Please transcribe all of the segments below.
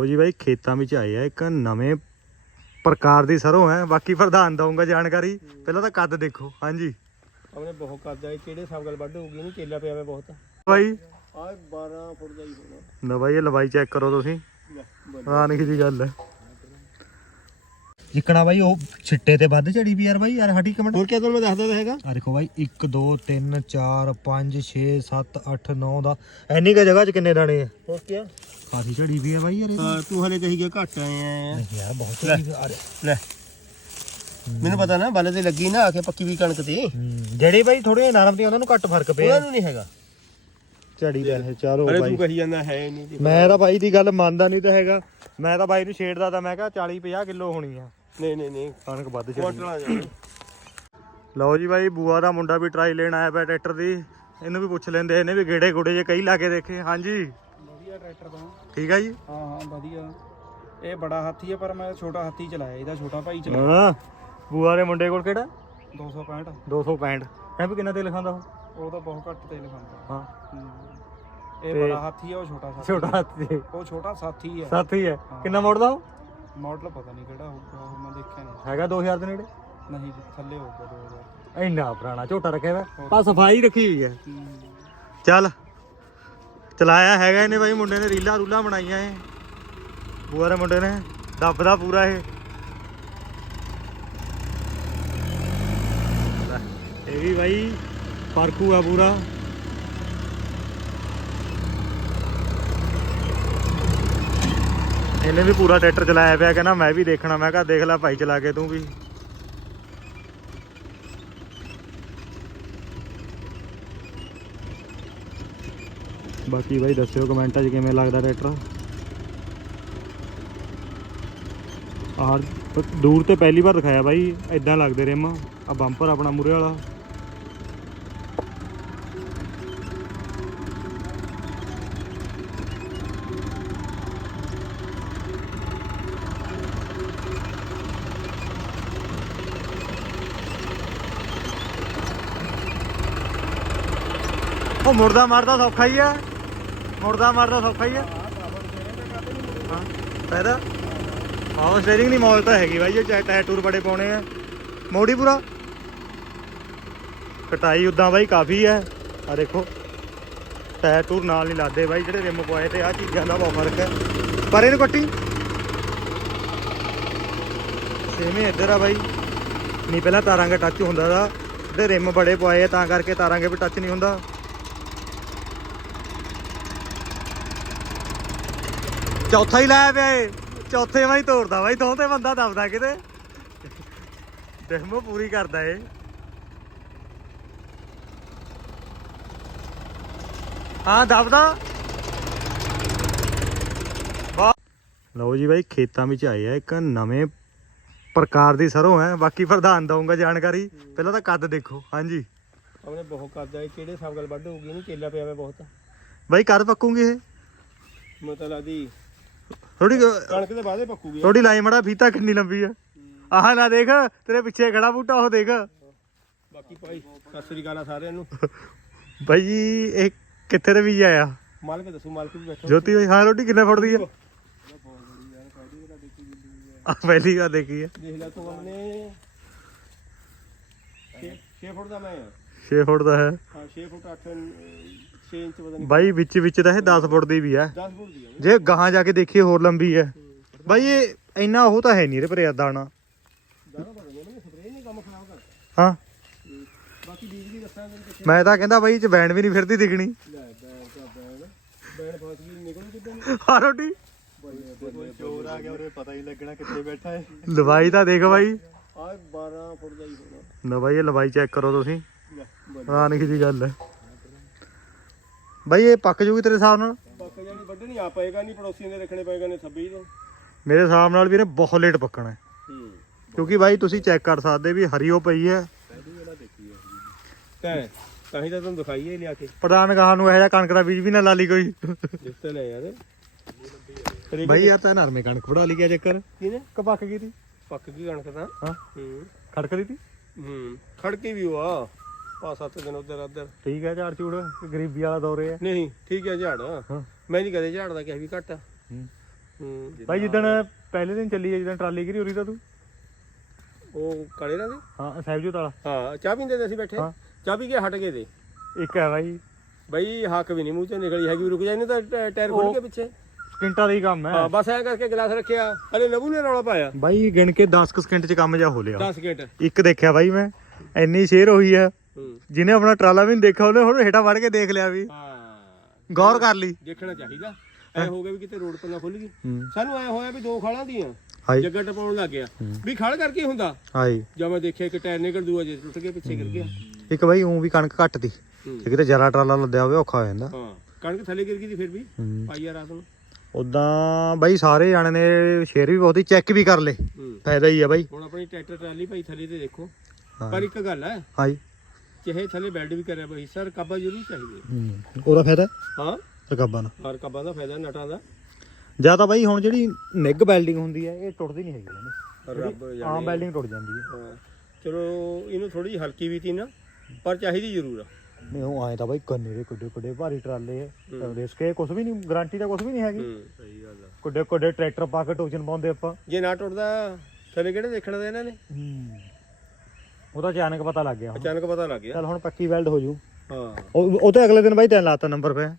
ਲਓ ਜੀ ਬਾਈ ਖੇਤਾਂ ਵਿੱਚ ਆਏ ਆ ਇੱਕ ਨਵੇਂ ਪ੍ਰਕਾਰ ਦੀ ਸਰੋਂ ਹੈ। ਬਾਕੀ ਪ੍ਰਧਾਨ ਦਊਂਗਾ ਜਾਣਕਾਰੀ। ਪਹਿਲਾਂ ਤਾਂ ਕੱਦ ਦੇਖੋ। ਹਾਂਜੀ। ਆਪਣੇ ਬਹੁਤ ਕਰਦਾ ਕਿਹੜੇ ਹਿਸਾਬ ਨਾਲ ਵੱਢ ਹੋਊਗੀ? ਇਹਨੂੰ ਕੇਲਾ ਪਿਆ ਵਾ ਬਹੁਤ। ਬਾਈ। ਆ 12 ਫੁੱਟ ਦਾ ਹੀ ਹੋਣਾ। ਨਾ ਬਾਈ ਇਹ ਲਵਾਈ ਚੈੱਕ ਕਰੋ ਤੁਸੀਂ। ਹੈਰਾਨਗੀ ਦੀ ਗੱਲ। ਹੈ ਜਿੱਕਣਾ ਬਾਈ ਉਹ ਛਿੱਟੇ ਤੇ ਵੱਧ ਚੜੀ ਵੀ ਯਾਰ ਬਾਈ ਯਾਰ ਹਟੀ ਕਮੈਂਟ ਹੋਰ ਕਿਆ ਤੁਹਾਨੂੰ ਮੈਂ ਦੱਸਦਾ ਤਾਂ ਹੈਗਾ। ਆ ਦੇਖੋ ਬਾਈ 1 2 3 4 5 6 7 8 9 ਦਾ ਐਨੀ ਕ ਜਗ੍ਹਾ 'ਚ ਕਿੰਨੇ ਦਾਣੇ ਆ? ਹੋਰ ਕਿਆ? ਕਾਫੀ ਝੜੀ ਵੀ ਆ ਬਾਈ ਯਾਰ ਹਾਂ ਤੂੰ ਹਲੇ ਕਹੀ ਗਿਆ ਘੱਟ ਆਏ ਆ। ਨਹੀਂ ਯਾਰ ਬਹੁਤ ਝੜੀ ਆ। ਰਹੀ ਲੈ। ਮੈਨੂੰ ਪਤਾ ਨਾ ਬੱਲੇ ਤੇ ਲੱਗੀ ਨਾ ਆ ਕੇ ਪੱਕੀ ਵੀ ਕਣਕ ਤੇ। ਜਿਹੜੀ ਬਾਈ ਥੋੜੀ ਨਰਮ ਦੀ ਉਹਨਾਂ ਨੂੰ ਘੱਟ ਫ਼ਰਕ ਪਿਆ। ਉਹਨਾਂ ਨੂੰ ਨਹੀਂ ਹੈਗਾ। ਝੜੀ ਦਾ ਇਹ ਹਲੇ ਬਾਈ ਤੂੰ ਕਹੀ ਜਾਂਦਾ ਹੈ ਨਹੀਂ। ਮੈਂ ਤਾਂ ਬਾਈ ਦੀ ਗੱਲ ਮੰਨਦਾ ਨਹੀਂ ਤਾਂ ਹੈਗਾ। ਮੈਂ ਤਾਂ ਬਾਈ ਨੂੰ ਛੇੜਦਾ ਤਾਂ ਮੈਂ ਕਿਹਾ 40 50 ਕਿਲੋ ਹੋਣੀ ਆ। ਨਹੀਂ ਨਹੀਂ ਨਹੀਂ। ਕਣਕ ਵੱਧ ਚੜੀ ਕੁਆਂਟਲ ਆ ਜਾਣਾ ਲਓ ਜੀ ਬਾਈ ਬੂਆ ਦਾ ਮੁੰਡਾ ਵੀ ਟਰਾਈ ਲੈਣ ਆਇਆ ਪਿਆ ਟਰੈਕਟਰ ਦੀ। ਇਹਨੂੰ ਵੀ ਪੁੱਛ ਲੈਂਦੇ ਇਹਨੇ ਵੀ ਗੇੜੇ ਗੁੜੇ ਜੇ ਕਈ ਲਾ ਕੇ ਦੇਖੇ। ਹਾਂਜੀ। ਵਧੀਆ ਟਰੈਕਟਰ ਦਾ ਠੀਕ ਆ ਜੀ? ਹਾਂ ਹਾਂ ਵਧੀਆ। ਇਹ ਬੜਾ ਹਾਥੀ ਹੈ ਪਰ ਮੈਂ ਛੋਟਾ ਹਾਥੀ ਚਲਾਇਆ ਇਹਦਾ ਛੋਟਾ ਭਾਈ ਹਾਂ। ਬੂਆ ਦੇ ਮੁੰਡੇ ਕੋਲ ਕਿਹੜਾ? 265 265 ਹੈ ਵੀ ਕਿੰਨਾ ਤੇਲ ਖਾਂਦਾ ਉਹ? ਉਹ ਤਾਂ ਬਹੁਤ ਘੱਟ ਤੇਲ ਖਾਂਦਾ। ਹਾਂ। ਇਹ ਤੇ- ਬੜਾ ਹਾਥੀ ਹੈ ਉਹ ਛੋਟਾ ਸਾਥੀ ਛੋਟਾ ਹਾਥੀ। ਉਹ ਛੋਟਾ ਸਾਥੀ ਹੈ ਸਾਥੀ ਹੈ। ਕਿੰਨਾ ਮੋੜਦਾ ਉਹ? ਮਾਡਲ ਪਤਾ ਨਹੀਂ ਕਿਹੜਾ ਹੋਊਗਾ ਉਹ ਮੈਂ ਦੇਖਿਆ ਨਹੀਂ। ਹੈਗਾ 2000 ਦੇ ਨੇੜੇ? ਨਹੀਂ ਥੱਲੇ ਹੋਊਗਾ 2000 ਇੰਨਾ ਪੁਰਾਣਾ ਝੋਟਾ ਰੱਖਿਆ ਵਾ। ਬਸ ਸਫ਼ਾਈ ਰੱਖੀ ਹੋਈ ਹੈ। ਹੂੰ। ਚੱਲ। ਚਲਾਇਆ ਹੈਗਾ ਇਹਨੇ ਬਾਈ ਮੁੰਡੇ ਨੇ ਰੀਲਾ ਰੂਲਾ ਬਣਾਈਆਂ ਇਹ। ਬੂਆ ਦੇ ਮੁੰਡੇ ਨੇ ਦੱਬਦਾ ਪੂਰਾ ਇਹ। ਲੈ, ਇਹ ਵੀ ਬਾਈ ਫਰਕੂ ਆ ਪੂਰਾ। ਇਹਨੇ ਵੀ ਪੂਰਾ ਟਰੈਕਟਰ ਚਲਾਇਆ ਪਿਆ, ਕਹਿੰਦਾ ਮੈਂ ਵੀ ਦੇਖਣਾ, ਮੈਂ ਕਿਹਾ ਦੇਖ ਲੈ ਭਾਈ ਚਲਾ ਕੇ ਤੂੰ ਵੀ। ਬਾਕੀ ਬਾਈ ਦੱਸਿਓ ਕਮੈਂਟਾਂ 'ਚ ਕਿਵੇਂ ਲੱਗਦਾ ਟਰੈਕਟਰ? ਆਹ, ਦੂਰ ਤੇ ਪਹਿਲੀ ਵਾਰ ਦਿਖਾਇਆ ਬਾਈ ਇਦਾਂ ਲੱਗਦੇ ਰਿਮ ਆ ਬੰਪਰ ਆਪਣਾ ਮੂਰੇ ਵਾਲਾ। ਉਹ ਮੁਰਦਾ ਮਾਰਦਾ ਸੌਖਾ ਹੀ ਆ। ਮੁਰਦਾ ਮਾਰਦਾ ਸੌਖਾ ਹੀ ਆ। ਹਾਂ, ਫਾਇਦਾ? ਆਹ ਸਟੀਅਰਿੰਗ ਨਹੀਂ ਮੌਜ ਤਾਂ ਹੈਗੀ ਬਾਈ ਇਹ ਚਾਹੇ ਟਾਇਰ ਟੂਰ ਬੜੇ ਪਾਉਣੇ ਆ। ਮੋੜੀ ਪੂਰਾ? ਕਟਾਈ ਉਦਾਂ ਬਾਈ ਕਾਫੀ ਹੈ ਆ ਦੇਖੋ ਟਾਇਰ ਟੂਰ ਨਾਲ ਨਹੀਂ ਲਾਦੇ ਬਾਈ, ਜਿਹੜੇ ਰਿਮ ਪਵਾਏ ਤੇ ਆ ਚੀਜ਼ਾਂ ਦਾ ਬਹੁਤ ਫ਼ਰਕ ਹੈ ਪਰ ਇਹਨੂੰ ਕੱਟੀ। ਸੇਮੇ ਇੱਧਰ ਆ ਬਾਈ। ਨਹੀਂ, ਪਹਿਲਾਂ ਤਾਰਾਂ ਦਾ ਟੱਚ ਹੁੰਦਾ ਦਾ ਜਿਹੜੇ ਰਿਮ ਬੜੇ ਪਵਾਏ ਆ, ਤਾਂ ਕਰਕੇ ਤਾਰਾਂ ਕੇ ਵੀ ਟੱਚ ਨਹੀਂ ਹੁੰਦਾ। ਚੌਥਾ ਹੀ ਲਾਇਆ ਪਿਆ ਏ ਚੌਥੇ ਵਾਂ ਹੀ ਤੋੜਦਾ ਬਾਈ ਦੋ ਤੇ ਬੰਦਾ ਦਬਦਾ ਕਿਤੇ। ਡੈਮੋ ਪੂਰੀ ਕਰਦਾ ਏ ਹਾਂ ਦਬਦਾ। ਲਓ ਜੀ ਬਾਈ ਖੇਤਾਂ ਵਿੱਚ ਆਏ ਆ ਇੱਕ ਨਵੇਂ ਪ੍ਰਕਾਰ ਦੀ ਸਰੋਂ ਹੈ। ਬਾਕੀ ਪ੍ਰਧਾਨ ਦਊਂਗਾ ਜਾਣਕਾਰੀ। ਪਹਿਲਾਂ ਤਾਂ ਕੱਦ ਦੇਖੋ। ਹਾਂਜੀ। ਆਪਣੇ ਬਹੁਤ ਕਰਦਾ ਕਿਹੜੇ ਹਿਸਾਬ ਨਾਲ ਵੱਢ ਹੋਊਗੀ? ਇਹਨੂੰ ਕੇਲਾ ਪਿਆ ਵਾ ਬਹੁਤ। ਬਾਈ ਕਦ ਪੱਕੂਗੀ ਇਹ? ਮਤਲਬ ਦੀ ਥੋੜੀ ਕਣਕ ਦੇ ਬਾਅਦੇ ਪੱਕੂਗੀ ਥੋੜੀ ਲਾਈ ਮੜਾ ਫੀਤਾ ਕਿੰਨੀ ਲੰਬੀ ਆ। ਆਹ ਨਾ ਦੇਖ ਤੇਰੇ ਪਿੱਛੇ ਖੜਾ ਬੂਟਾ ਉਹ ਦੇਖ। ਬਾਕੀ ਭਾਈ ਸਤਿ ਸ੍ਰੀ ਅਕਾਲ ਆ ਸਾਰਿਆਂ ਨੂੰ। ਜੀ ਇਹ ਕਿੱਥੇ ਦੇ ਬੀਜ ਆਇਆ? ਮਾਲਕ ਦੱਸੋ ਮਾਲਕ ਵੀ ਬੈਠੋ। ਜੋਤੀ ਬਾਈ ਹਾਂ ਰੋਟੀ ਕਿੰਨੇ ਫੁੱਟ ਦੀ ਆ ਆ ਪਹਿਲੀ ਵਾਰ ਦੇਖੀ ਆ। ਦੇਖ ਲੈ ਤੂੰ ਆਪਣੇ। 6 ਫੁੱਟ ਦਾ ਮੈਂ ਆ। 6 ਫੁੱਟ ਦਾ ਹੈ। ਹਾਂ 6 ਫੁੱਟ 8 6 ਇੰਚ ਪਤਾ ਨਹੀਂ ਬਾਈ ਵਿੱਚ ਵਿੱਚ ਤਾਂ ਇਹ 10 ਫੁੱਟ ਦੀ ਵੀ ਆ। 10 ਫੁੱਟ ਦੀ ਆ ਜੇ ਗਾਹਾਂ ਜਾ ਕੇ ਦੇਖੀਏ ਹੋਰ ਲੰਬੀ ਹੈ। ਬਾਈ ਇਹ ਇੰਨਾ ਉਹ ਤਾਂ ਹੈ ਨਹੀਂ ਇਹਦੇ ਪਰ ਦਾਣਾ। ਦਾਣਾ ਪਤਾ ਨਹੀਂ ਉਹਨੇ ਸਪਰੇਅ ਨਹੀਂ ਕੰਮ ਖਰਾਬ ਕਰ ਹਾਂ। ਬਾਕੀ ਬੀਜ ਵੀ ਦੱਸਾਂਗੇ ਕਿੱਥੇ ਮੈਂ ਤਾਂ ਕਹਿੰਦਾ ਬਾਈ ਇਹ ਚ ਬੈਂਡ ਵੀ ਨਹੀਂ ਫਿਰਦੀ ਦਿਖਣੀ। ਲੈ ਬੈਣ ਦਾ ਬੈਣ। ਬੈਣ ਫਸ ਗਈ ਨਿਕਲ ਕਿੱਦਾਂ ਨੂੰ ਆ ਰੋਟੀ। ਕੋਈ ਚੋਰ ਆ ਗਿਆ ਉਹਰੇ ਪਤਾ ਹੀ ਲੱਗਣਾ ਕਿੱਥੇ ਬੈਠਾ ਹੈ ਲਵਾਈ ਤਾਂ ਦੇਖ ਬਾਈ। ਆ 12 ਫੁੱਟ ਦਾ ਹੀ ਹੋਣਾ। ਨਾ ਬਾਈ ਇਹ ਲਵਾਈ ਚੈੱਕ ਕਰੋ ਤੁਸੀਂ। ਹੈਰਾਨਗੀ ਦੀ ਗੱਲ ਹੈ। ਬਾਈ ਇਹ ਪੱਕ ਜੂਗੀ ਤੇਰੇ ਹਿਸਾਬ ਨਾਲ? ਪੱਕ ਜਾਣੀ ਵੱਢਣੀ ਆ ਪਏਗਾ ਨਹੀਂ ਪੜੋਸੀਆਂ ਦੇ ਰੱਖਣੇ ਪਏਗਾ ਨੇ 26 ਦੇ। ਮੇਰੇ ਹਿਸਾਬ ਨਾਲ ਵੀ ਇਹਨੇ ਬਹੁਤ ਲੇਟ ਪੱਕਣਾ ਹੈ। ਹੂੰ। ਕਿਉਂਕਿ ਬਾਈ ਤੁਸੀਂ ਚੈੱਕ ਕਰ ਸਕਦੇ ਵੀ ਹਰੀ ਉਹ ਪਈ ਹੈ। ਤੈਂ ਤਾਂ ਹੀ ਤਾਂ ਤੁਹਾਨੂੰ ਦਿਖਾਈਏ ਲਿਆ ਕੇ। ਪ੍ਰਧਾਨ ਗਾਹਾਂ ਨੂੰ ਇਹੋ ਜਿਹਾ ਕਣਕ ਦਾ ਬੀਜ ਵੀ ਨਾ ਲਾ ਲਈ ਕੋਈ। ਜਿੱਤੇ ਲੈ ਯਾਰ। ਬਾਈ ਯਾਰ ਤਾਂ ਨਰਮੇ ਕਣਕ ਵੜਾ ਲਈ ਗਿਆ ਚੱਕਰ? ਕਿਹਨੇ? ਕਪੱਕ ਗਈ ਤੀ? ਪੱਕ ਗਈ ਕਣਕ ਤਾਂ। ਹਾਂ। ਹੂੰ। ਖੜਕਦੀ ਤੀ? ਹੂੰ। ਖੜਕੀ ਵੀ ਆ। ਪਾ ਸੱਤ ਦਿਨ ਉਧਰ ਉਧਰ। ਠੀਕ ਹੈ ਝਾੜ ਝੂੜ ਗਰੀਬੀ ਵਾਲਾ ਦੌਰੇ ਹੈ ਨਹੀਂ ਠੀਕ ਹੈ ਝਾੜ ਹਾਂ। ਮੈਂ ਨਹੀਂ ਕਦੇ ਝਾੜ ਦਾ ਕਿਹਾ ਵੀ ਘੱਟ। ਹੂੰ। ਹੂੰ ਬਾਈ ਜਿੱਦਣ ਪਹਿਲੇ ਦਿਨ ਚੱਲੀ ਹੈ ਜਿੱਦਣ ਟਰਾਲੀ ਗਿਰੀ ਉਰੀ ਤਾਂ ਤੂੰ। ਉਹ ਕਾਲੇ ਨਾਲ ਦੇ? ਹਾਂ ਸਾਹਿਬਜੋਤ ਵਾਲਾ। ਹਾਂ ਚਾਹ ਪੀਂਦੇ ਤੇ ਅਸੀਂ ਬੈਠੇ। ਹਾਂ। ਚਾਹ ਪੀ ਕੇ ਹਟ ਗਏ ਤੇ। ਇੱਕ ਹੈ ਬਾਈ। ਬਈ ਹੱਕ ਵੀ ਨਹੀਂ ਮੂੰਹ ਚੋਂ ਨਿਕਲੀ ਹੈਗੀ ਵੀ ਰੁਕ ਜਾ ਇਹਨੇ ਤਾਂ ਟੈ- ਟਾਇਰ ਖੋਲ ਕੇ ਪਿੱਛੇ। ਸਕਿੰਟਾਂ ਦਾ ਹੀ ਕੰਮ ਹੈ। ਹਾਂ ਬਸ ਐ ਕਰਕੇ ਗਲਾਸ ਰੱਖਿਆ। ਹਲੇ ਨਬੂ ਨੇ ਰੌਲਾ ਪਾਇਆ। ਬਾਈ ਗਿਣ ਕੇ 10 ਕੁ ਸਕਿੰਟ ਚ ਕੰਮ ਜਾ ਹੋ ਲਿਆ। 10 ਗੇਟ ਇੱਕ ਦੇਖਿਆ ਬਾਈ ਮੈਂ ਇੰਨੀ ਸ਼ੇਰ ਹੋਈ ਆ ਜਿਹਨੇ ਆਪਣਾ ਟਰਾਲਾ ਵੀ ਨਹੀਂ ਦੇਖਿਆ ਉਹਨੇ ਹੁਣ ਹੇਠਾਂ ਵੜ ਕੇ ਦੇਖ ਲਿਆ ਵੀ। ਹਾਂ। ਗੌਰ ਕਰ ਲਈ। ਦੇਖਣਾ ਚਾਹੀਦਾ। ਐ ਹੋ ਗਿਆ ਵੀ ਕਿਤੇ ਰੋਡ ਪੰਨਾ ਖੁੱਲ ਗਈ। ਸਾਨੂੰ ਐ ਹੋਇਆ ਵੀ ਦੋ ਖਾਲਾਂ ਦੀਆਂ ਜੱਗਾ ਟਪਾਉਣ ਲੱਗ ਗਿਆ। ਵੀ ਖੜ ਕਰਕੇ ਹੁੰਦਾ। ਹਾਈ ਜਦ ਮੈਂ ਦੇਖਿਆ ਕਿ ਟਾਇਰ ਨਿਕਲ ਦੂਆ ਜੇ ਟੁੱਟ ਕੇ ਪਿੱਛੇ ਗਿਰ ਗਿਆ। ਇੱਕ ਬਾਈ ਉਹ ਵੀ ਕਣਕ ਘੱਟ ਤੀ ਹੂੰ। ਜੇ ਕਿਤੇ ਜਰਾ ਟਰਾਲਾ ਲੱਦਿਆ ਹੋਵੇ ਔਖਾ ਹੋ ਜਾਂਦਾ। ਹਾਂ। ਕਣਕ ਥੱਲੇ ਗਿਰ ਗਈ ਸੀ ਫਿਰ ਵੀ। ਪਾਈ ਆ ਰਾਤ ਨੂੰ। ਉਦਾਂ ਬਾਈ ਸਾਰੇ ਜਾਣੇ ਨੇ ਸ਼ੇਰ ਵੀ ਬਹੁਤੀ ਚੈੱਕ ਵੀ ਕਰ ਲੇ ਫਾਇਦਾ ਹੀ ਆ ਬਾਈ। ਹੁਣ ਆਪਣੀ ਟਰੈਕਟਰ ਟਰਾਲੀ ਭਾਈ ਥੱਲੇ ਤੇ ਦੇਖੋ। ਪਰ ਇੱਕ ਗੱਲ ਹੈ ਹਾਈ ਚਾਹੇ ਥੱਲੇ ਬੈਲਟ ਵੀ ਕਰਿਆ ਬਈ ਸਰ ਕਾਬਾ ਜ਼ਰੂਰ ਚਾਹੀਦੇ। ਹੂੰ। ਉਹਦਾ ਫਾਇਦਾ? ਹਾਂ। ਰਕਾਬਾਂ ਦਾ ਹਰ ਕਾਬਾਂ ਦਾ ਫਾਇਦਾ ਨਟਾਂ ਦਾ। ਜਾਂ ਤਾਂ ਬਾਈ ਹੁਣ ਜਿਹੜੀ ਨਿੱਗ ਬੈਲਡਿੰਗ ਹੁੰਦੀ ਹੈ ਇਹ ਟੁੱਟਦੀ ਨਹੀਂ ਹੈਗੀ ਇਹਨੇ ਆਮ ਬੈਲਡਿੰਗ ਟੁੱਟ ਜਾਂਦੀ ਹੈ। ਹਾਂ। ਚਲੋ ਇਹਨੂੰ ਥੋੜੀ ਜਿਹੀ ਹਲਕੀ ਵੀ ਤੀ ਨਾ ਪਰ ਚਾਹੀਦੀ ਜ਼ਰੂਰ ਆ। ਨਹੀਂ ਉਹ ਆਏ ਤਾਂ ਬਾਈ ਕੰਨੇ ਦੇ ਕੁੱਡੇ ਕੁੱਡੇ ਭਾਰੀ ਟਰਾਲੇ ਰਿਸਕ ਇਹ ਕੁਝ ਵੀ ਨਹੀਂ ਗਾਰੰਟੀ ਤਾਂ ਕੁਝ ਵੀ ਨਹੀਂ ਹੈਗੀ। ਹੂੰ ਸਹੀ ਗੱਲ ਆ। ਕੁੱਡੇ ਕੁੱਡੇ ਟਰੈਕਟਰ ਪਾ ਕੇ ਟੋਚਨ ਪਾਉਂਦੇ ਆਪਾਂ। ਜੇ ਨਾ ਟੁੱਟਦਾ ਥੱਲੇ ਕਿਹੜੇ ਦੇਖਣ ਦੇ ਇਹਨਾਂ ਨੇ? ਉਹਦਾ ਅਚਾਨਕ ਪਤਾ ਲੱਗ ਗਿਆ ਹੁਣ। ਅਚਾਨਕ ਪਤਾ ਲੱਗ ਗਿਆ। ਚੱਲ ਹੁਣ ਪੱਕੀ ਵੈਲਡ ਹੋ ਜੂ। ਹਾਂ। ਉਹ ਉਹ ਤੇ ਅਗਲੇ ਦਿਨ ਬਾਈ ਤੈਨੂੰ ਲਾਤਾ ਨੰਬਰ ਪੇ ਹਾਂ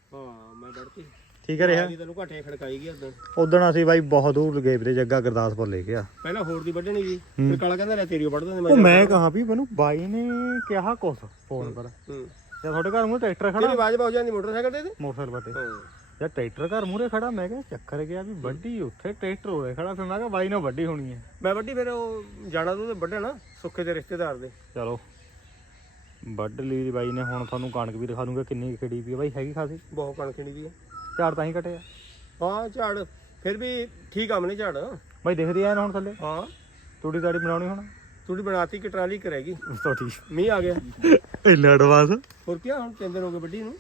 ਮੈਂ ਵੜਤੀ ਠੀਕ ਹੈ ਰਿਹਾ। ਜੀ ਤੈਨੂੰ ਘਾਟੇ ਖੜਕਾਈ ਗਿਆ ਉਦੋਂ ਉਦੋਂ ਅਸੀਂ ਬਾਈ ਬਹੁਤ ਦੂਰ ਗਏ ਵੀਰੇ ਜੱਗਾ ਗੁਰਦਾਸਪੁਰ ਲੈ ਗਿਆ ਪਹਿਲਾਂ ਹੋਰ ਦੀ ਵੱਢਣੀ ਸੀ ਫਿਰ ਕਾਲਾ ਕਹਿੰਦਾ ਲੈ ਤੇਰੀ ਵੱਢ ਦਿੰਦੇ ਉਹ ਮੈਂ ਕਹਾ ਵੀ ਮੈਨੂੰ ਬਾਈ ਨੇ ਕਿਹਾ ਕੁਛ ਫੋਨ ਪਰ। ਹੂੰ। ਜਦ ਤੁਹਾਡੇ ਘਰ ਮੂਹਰੇ ਟਰੈਕਟਰ ਤੇਰੀ ਖੜਾ ਆਵਾਜ਼ ਬਹੁਤ ਜਾਂਦੀ ਮੋਟਰਸਾਈਕਲ ਤੇ ਤੇ? ਮੋਟਰਸਾਈਕਲ ਤੇ। ਹਾਂ। ਜਦ ਟਰੈਕਟਰ ਘਰ ਮੂਹਰੇ ਖੜਾ? ਮੈਂ ਕਿਹਾ ਚੱਕਰ ਗਿਆ ਵੀ ਵੱਡੀ ਉੱਥੇ ਟਰੈਕਟਰ ਹੋਏ ਖੜਾ। ਫਿਰ ਮੈਂ ਕਿਹਾ ਬਾਈ ਨੇ ਵੱਡੀ ਹੋਣੀ ਹੈ। ਮੈਂ ਵੱਡੀ ਫਿਰ ਉਹ ਜਾਣਾ ਤੂੰ ਤੇ ਵੱਢਣਾ। ਸੁੱਖੇ ਦੇ ਰਿਸ਼ਤੇਦਾਰ ਦੇ। ਚਲੋ। ਵੱਢ ਲਈ ਬਾਈ ਨੇ ਹੁਣ ਤੁਹਾਨੂੰ ਕਣਕ ਵੀ ਦਿਖਾ ਦੂੰਗਾ ਕਿੰਨੀ ਖੜੀ ਵੀ ਆ ਬਾਈ ਹੈਗੀ ਖਾਸੀ? ਬਹੁਤ ਕਣਕਣੀ ਦੀ ਹੈ ਝਾੜ ਤਾਂ ਹੀ ਘਟਿਆ। ਹਾਂ ਝਾੜ ਫਿਰ ਵੀ ਠੀਕ ਆਮ ਨਹੀਂ ਝਾੜ। ਬਾਈ ਦਿਖਦੀ ਐ ਹੁਣ ਥੱਲੇ? ਹਾਂ। ਤੂੜੀ ਤਾੜੀ ਬਣਾਉਣੀ ਹੁਣ? ਥੋੜੀ ਬਣਾਤੀ ਕਿ ਟਰਾਲੀ ਕਰੇਗੀ ਤਾਂ ਠੀਕ। ਮੀਂਹ ਆ ਗਿਆ। ਇੰਨਾ ਐਡਵਾਂਸ ਹੋਰ ਕੀ ਹੁਣ ਤਿੰਨ ਦਿਨ ਹੋ ਗਏ ਵੱਡੀ ਨੂੰ।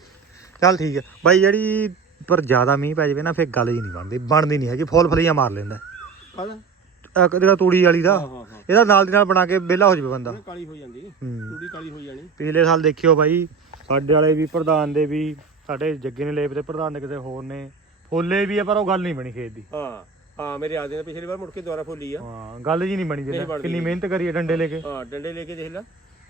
ਚੱਲ ਠੀਕ ਹੈ ਬਾਈ ਜਿਹੜੀ ਪਰ ਜ਼ਿਆਦਾ ਮੀਂਹ ਪੈ ਜਾਵੇ ਨਾ ਫਿਰ ਗੱਲ ਹੀ ਨਹੀਂ ਬਣਦੀ। ਬਣਦੀ ਨਹੀਂ ਹੈਗੀ ਫੁੱਲ ਫਲੀਆਂ ਮਾਰ ਲੈਂਦਾ। ਕਾਹਦਾ ਆ ਜਿਹੜਾ ਤੂੜੀ ਵਾਲੀ ਦਾ? ਹਾਂ ਹਾਂ ਹਾਂ। ਇਹਦਾ ਨਾਲ ਦੀ ਨਾਲ ਬਣਾ ਕੇ ਵਿਹਲਾ ਹੋ ਜਾਵੇ ਬੰਦਾ। ਕਾਲੀ ਹੋ ਜਾਂਦੀ ਥੋੜੀ ਕਾਲੀ ਹੋ ਜਾਣੀ। ਪਿਛਲੇ ਸਾਲ ਦੇਖਿਓ ਬਾਈ ਸਾਡੇ ਵਾਲੇ ਵੀ ਪ੍ਰਧਾਨ ਦੇ ਵੀ ਸਾਡੇ ਜੱਗੇ ਨੇ ਲੇਪ ਦੇ ਪ੍ਰਧਾਨ ਦੇ ਕਿਸੇ ਹੋਰ ਨੇ। ਫੋਲੇ ਵੀ ਆ ਪਰ ਉਹ ਗੱਲ ਨਹੀਂ ਬਣੀ ਖੇਤ ਦੀ। ਹਾਂ ਹਾਂ ਮੇਰੇ ਆਦੇ ਨੇ ਪਿਛਲੀ ਵਾਰ ਮੁੜ ਕੇ ਦੁਬਾਰਾ ਫੋਲੀ ਆ। ਹਾਂ ਗੱਲ ਜੀ ਨਹੀਂ ਬਣੀ ਬਣਦੀ। ਕਿੰਨੀ ਮਿਹਨਤ ਕਰੀ ਡੰਡੇ ਲੈ ਕੇ। ਹਾਂ ਡੰਡੇ ਲੈ ਕੇ ਦੇਖ ਲੈ।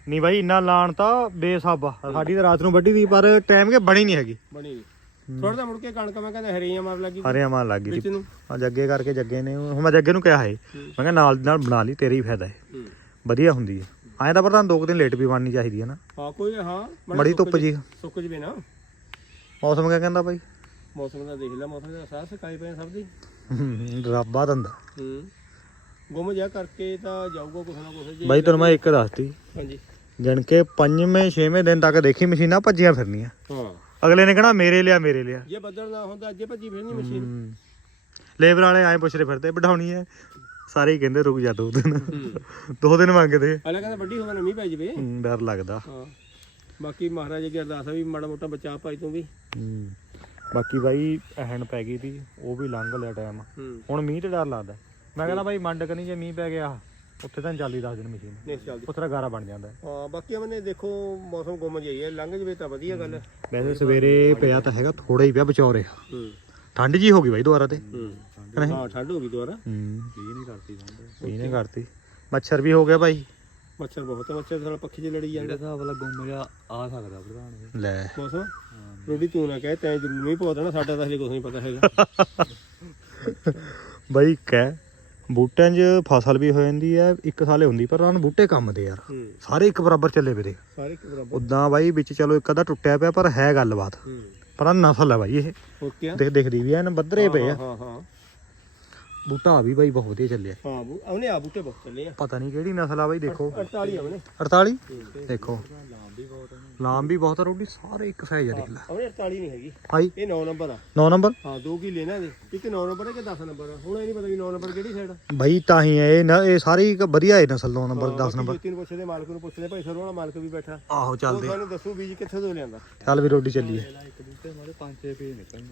ਨਹੀਂ ਬਾਈ ਇੰਨਾ ਲਾਣ ਤਾਂ ਬੇਸਾਬਾ। ਸਾਡੀ ਤਾਂ ਰਾਤ ਨੂੰ ਵੱਢੀ ਦੀ ਪਰ ਟਾਈਮ ਕੇ ਬਣੀ ਨਹੀਂ ਹੈਗੀ। ਬਣੀ ਨਹੀਂ ਥੋੜਾ ਜਿਹਾ ਮੁੜ ਕੇ ਕਣਕ ਮੈਂ ਕਹਿੰਦਾ ਹਰੀਆਂ ਮਾਰ ਲੱਗੀ ਹਰਿਆ ਮਾਰ ਲੱਗ ਗਈ ਵਿੱਚ ਸੀ। ਨੂੰ। ਆ ਜੱਗੇ ਕਰਕੇ ਜੱਗੇ ਨੇ ਹੁਣ ਮੈਂ ਜੱਗੇ ਨੂੰ ਕਿਹਾ ਹੈ। ਮੈਂ ਕਿਹਾ ਨਾਲ ਦੀ ਨਾਲ ਬਣਾ ਲਈ ਤੇਰਾ ਹੀ ਫਾਇਦਾ ਹੈ। ਹੂੰ। ਵਧੀਆ ਹੁੰਦੀ ਹੈ। ਐਂ ਤਾਂ ਪ੍ਰਧਾਨ ਦੋ ਕੁ ਦਿਨ ਲੇਟ ਵੀ ਬਣਨੀ ਚਾਹੀਦੀ ਹੈ ਨਾ। ਹਾਂ ਕੋਈ ਹਾਂ। ਮਾੜਾ ਧੁੱਪ ਜੀ ਸੁੱਕ ਜਵੇ ਨਾ। ਮੌਸਮ ਕਿਆ ਕਹਿੰਦਾ ਬਾਈ? ਮੌਸਮ ਦਾ ਦੇਖ ਲੈ ਮੌਸਮ ਦਾ ਸਾਹ ਸਕਾਈ ਪਏ ਸਭ ਦੀ। ਰੱਬਾ ਦੰਦਾ। ਹੂੰ। ਗੁੰਮ ਜਾ ਕਰਕੇ ਤਾਂ ਜਾਊਗਾ ਕੁਛ ਨਾ ਕੁਛ ਜੇ ਬਾਈ ਤੈਨੂੰ ਮੈਂ ਇੱਕ ਦੱਸਤੀ। ਹਾਂਜੀ। ਜਣ ਕੇ ਪੰਜਵੇਂ ਛੇਵੇਂ ਦਿਨ ਤੱਕ ਦੇਖੀ ਮਸ਼ੀਨਾਂ ਭੱਜੀਆਂ ਫਿਰਨੀਆਂ। ਹਾਂ। ਅਗਲੇ ਨੇ ਕਹਣਾ ਮੇਰੇ ਲਿਆ ਮੇਰੇ ਲਿਆ। ਜੇ ਬੱਦਲ ਨਾ ਹੁੰਦਾ ਅੱਜੇ ਭੱਜੀ ਫਿਰਨੀ ਮਸ਼ੀਨ। ਲੇਬਰ ਵਾਲੇ ਐਂ ਪੁੱਛਦੇ ਫਿਰਦੇ ਬਿਠਾਉਣੀ ਹੈ ਸਾਰੇ ਹੀ ਕਹਿੰਦੇ ਰੁਕ ਜਾ ਦੋ ਦਿਨ। ਦੋ ਦਿਨ ਮੰਗਦੇ। ਅਲੇ ਕਹਿੰਦਾ ਵੱਡੀ ਹੋਵੇ ਨਾ ਮੀਂਹ ਪੈ ਜਵੇ। ਡਰ ਲੱਗਦਾ। ਹਾਂ। ਬਾਕੀ ਮਹਾਰਾਜ ਅੱਗੇ ਅਰਦਾਸ ਆ ਵੀ ਮਾੜਾ ਮੋਟਾ ਬਚਾ ਭਾਈ ਤੂੰ ਵੀ। ਹੂੰ। ਬਾਕੀ ਬਾਈ ਅਹਿਣ ਪੈ ਗਈ ਤੀ ਉਹ ਵੀ ਲੰਘ ਲਿਆ ਟਾਈਮ ਹੂੰ। ਹੁਣ ਮੀਂਹ ਤੇ ਡਰ ਲੱਗਦਾ। ਮੈਂ ਕਹਿੰਦਾ ਬਾਈ ਮੰਡ ਕਨੀ ਜੇ ਮੀਂਹ ਪੈ ਗਿਆ। ਉੱਥੇ ਤਾਂ ਚੱਲਦੀ 10 ਦਿਨ ਮਸ਼ੀਨ। ਨਹੀਂ ਚੱਲਦੀ। ਉੱਥੇ ਤਾਂ ਗਾਰਾ ਬਣ ਜਾਂਦਾ। ਹੈ। ਹਾਂ ਬਾਕੀ ਅਮਨੇ ਦੇਖੋ ਮੌਸਮ ਗੁੰਮ ਜਾਈ ਹੈ ਲੰਘ ਜਵੇ ਤਾਂ ਵਧੀਆ ਗੱਲ ਹੈ। ਵੈਸੇ ਸਵੇਰੇ ਪਿਆ ਤਾਂ ਹੈਗਾ ਥੋੜਾ ਹੀ ਪਿਆ ਰਿਹਾ ਹੂੰ। ਠੰਡ ਜੀ ਹੋ ਗਈ ਬਾਈ ਦੁਬਾਰਾ ਤੇ? ਹੂੰ? ਹਾਂ ਠੰਡ ਹੋ ਗਈ ਦੁਬਾਰਾ। ਹੂੰ। ਇਹ ਨਹੀਂ ਕਰਤੀ ਇਹਨੇ ਕਰਤੀ। ਮੱਛਰ ਵੀ ਹੋ ਗਿਆ ਬਾਈ। ਮੱਛਰ ਬਹੁਤ ਹੈ ਮੱਛਰ ਸਾਲ ਪੱਖੀ 'ਚ ਲੜੀ ਜਾਂਦਾ। ਹਿਸਾਬ ਨਾਲ ਗੁੰਮ ਜਾ ਆ ਸਕਦਾ ਪ੍ਰਧਾਨ ਲੈ। ਮੌਸਮ ਰੋਡੀ ਤੂੰ ਨਾ ਕਹਿ ਤੈਂ ਜ਼ਰੂਰ ਨਹੀਂ ਪਤਾ ਨਾ ਸਾਡਾ ਤਾਂ ਹਲੇ ਕੁਝ ਨਹੀਂ ਪਤਾ ਹੈਗਾ। ਬਾਈ ਕਹਿ ਬੂਟਿਆਂ 'ਚ ਫਸਲ ਵੀ ਹੋ ਜਾਂਦੀ ਹੈ ਇੱਕ ਸਾਲੇ ਹੁੰਦੀ ਪਰ ਉਹਨਾਂ ਬੂਟੇ ਕੰਮ ਦੇ ਯਾਰ। ਹੂੰ। ਸਾਰੇ ਇੱਕ ਬਰਾਬਰ ਚੱਲੇ ਵੀਰੇ ਸਾਰੇ ਇੱਕ ਬਰਾਬਰ। ਉਦਾਂ ਬਾਈ ਵਿੱਚ ਚਲੋ ਇੱਕ ਅੱਧਾ ਟੁੱਟਿਆ ਪਿਆ ਪਰ ਹੈ ਗੱਲਬਾਤ। ਪਰ ਆਹ ਨਸਲ ਹੈ ਬਾਈ ਇਹ। ਦੇਖ ਦਿਖਦੀ ਵੀ ਐਨ ਬੱਦਰੇ ਪਏ ਆ। ਹਾਂ ਹਾਂ ਬੂਟਾ ਵੀ ਬਾਈ ਬਹੁਤ ਵਧੀਆ ਚੱਲਿਆ। ਹਾਂ ਬੂ ਉਹਨੇ ਆ ਬੂਟੇ ਬਹੁਤ ਚੱਲੇ ਆ। ਪਤਾ ਨਹੀਂ ਕਿਹੜੀ ਨਸਲ ਆ ਬਾਈ ਦੇਖੋ। 48 ਆਵਨੇ 48 ਦੇਖੋ। ਲਾਮ ਵੀ ਬਹੁਤ ਆ ਰੋਡੀ ਸਾਰੇ ਇੱਕ ਸਾਈਜ਼ ਆ ਦੇਖ ਲੈ। ਆਵਨੇ 48 ਨਹੀਂ ਹੈਗੀ। ਹਾਈ ਇਹ 9 ਨੰਬਰ ਆ। 9 ਨੰਬਰ? ਹਾਂ ਦੋ ਕਿਲੇ ਨਾ ਇਹਦੇ ਇੱਕ 9 ਨੰਬਰ ਹੈ ਕਿ 10 ਨੰਬਰ ਆ? ਹੁਣ ਇਹ ਨਹੀਂ ਪਤਾ ਵੀ 9 ਨੰਬਰ ਕਿਹੜੀ ਸਾਈਡ ਬਾਈ ਤਾਂ ਹੀ ਇਹ ਨ- ਇਹ ਸਾਰੀ ਇੱਕ ਵਧੀਆ ਹੈ ਨਸਲ 9 ਨੰਬਰ 10 ਨੰਬਰ। ਜੋਤੀ ਨੂੰ ਪੁੱਛਦੇ ਮਾਲਕ ਨੂੰ ਪੁੱਛਦੇ ਭਾਈ ਸਰੋਂ ਵਾਲਾ ਮਾਲਕ ਵੀ ਬੈਠਾ। ਆਹੋ ਚੱਲਦੇ ਤੁਹਾਨੂੰ ਦੱਸੂ ਬੀਜ ਕਿੱਥੇ ਤੋਂ ਲਿਆਂਦਾ। ਚੱਲ ਵੀ ਰੋਡੀ ਚੱਲੀਏ।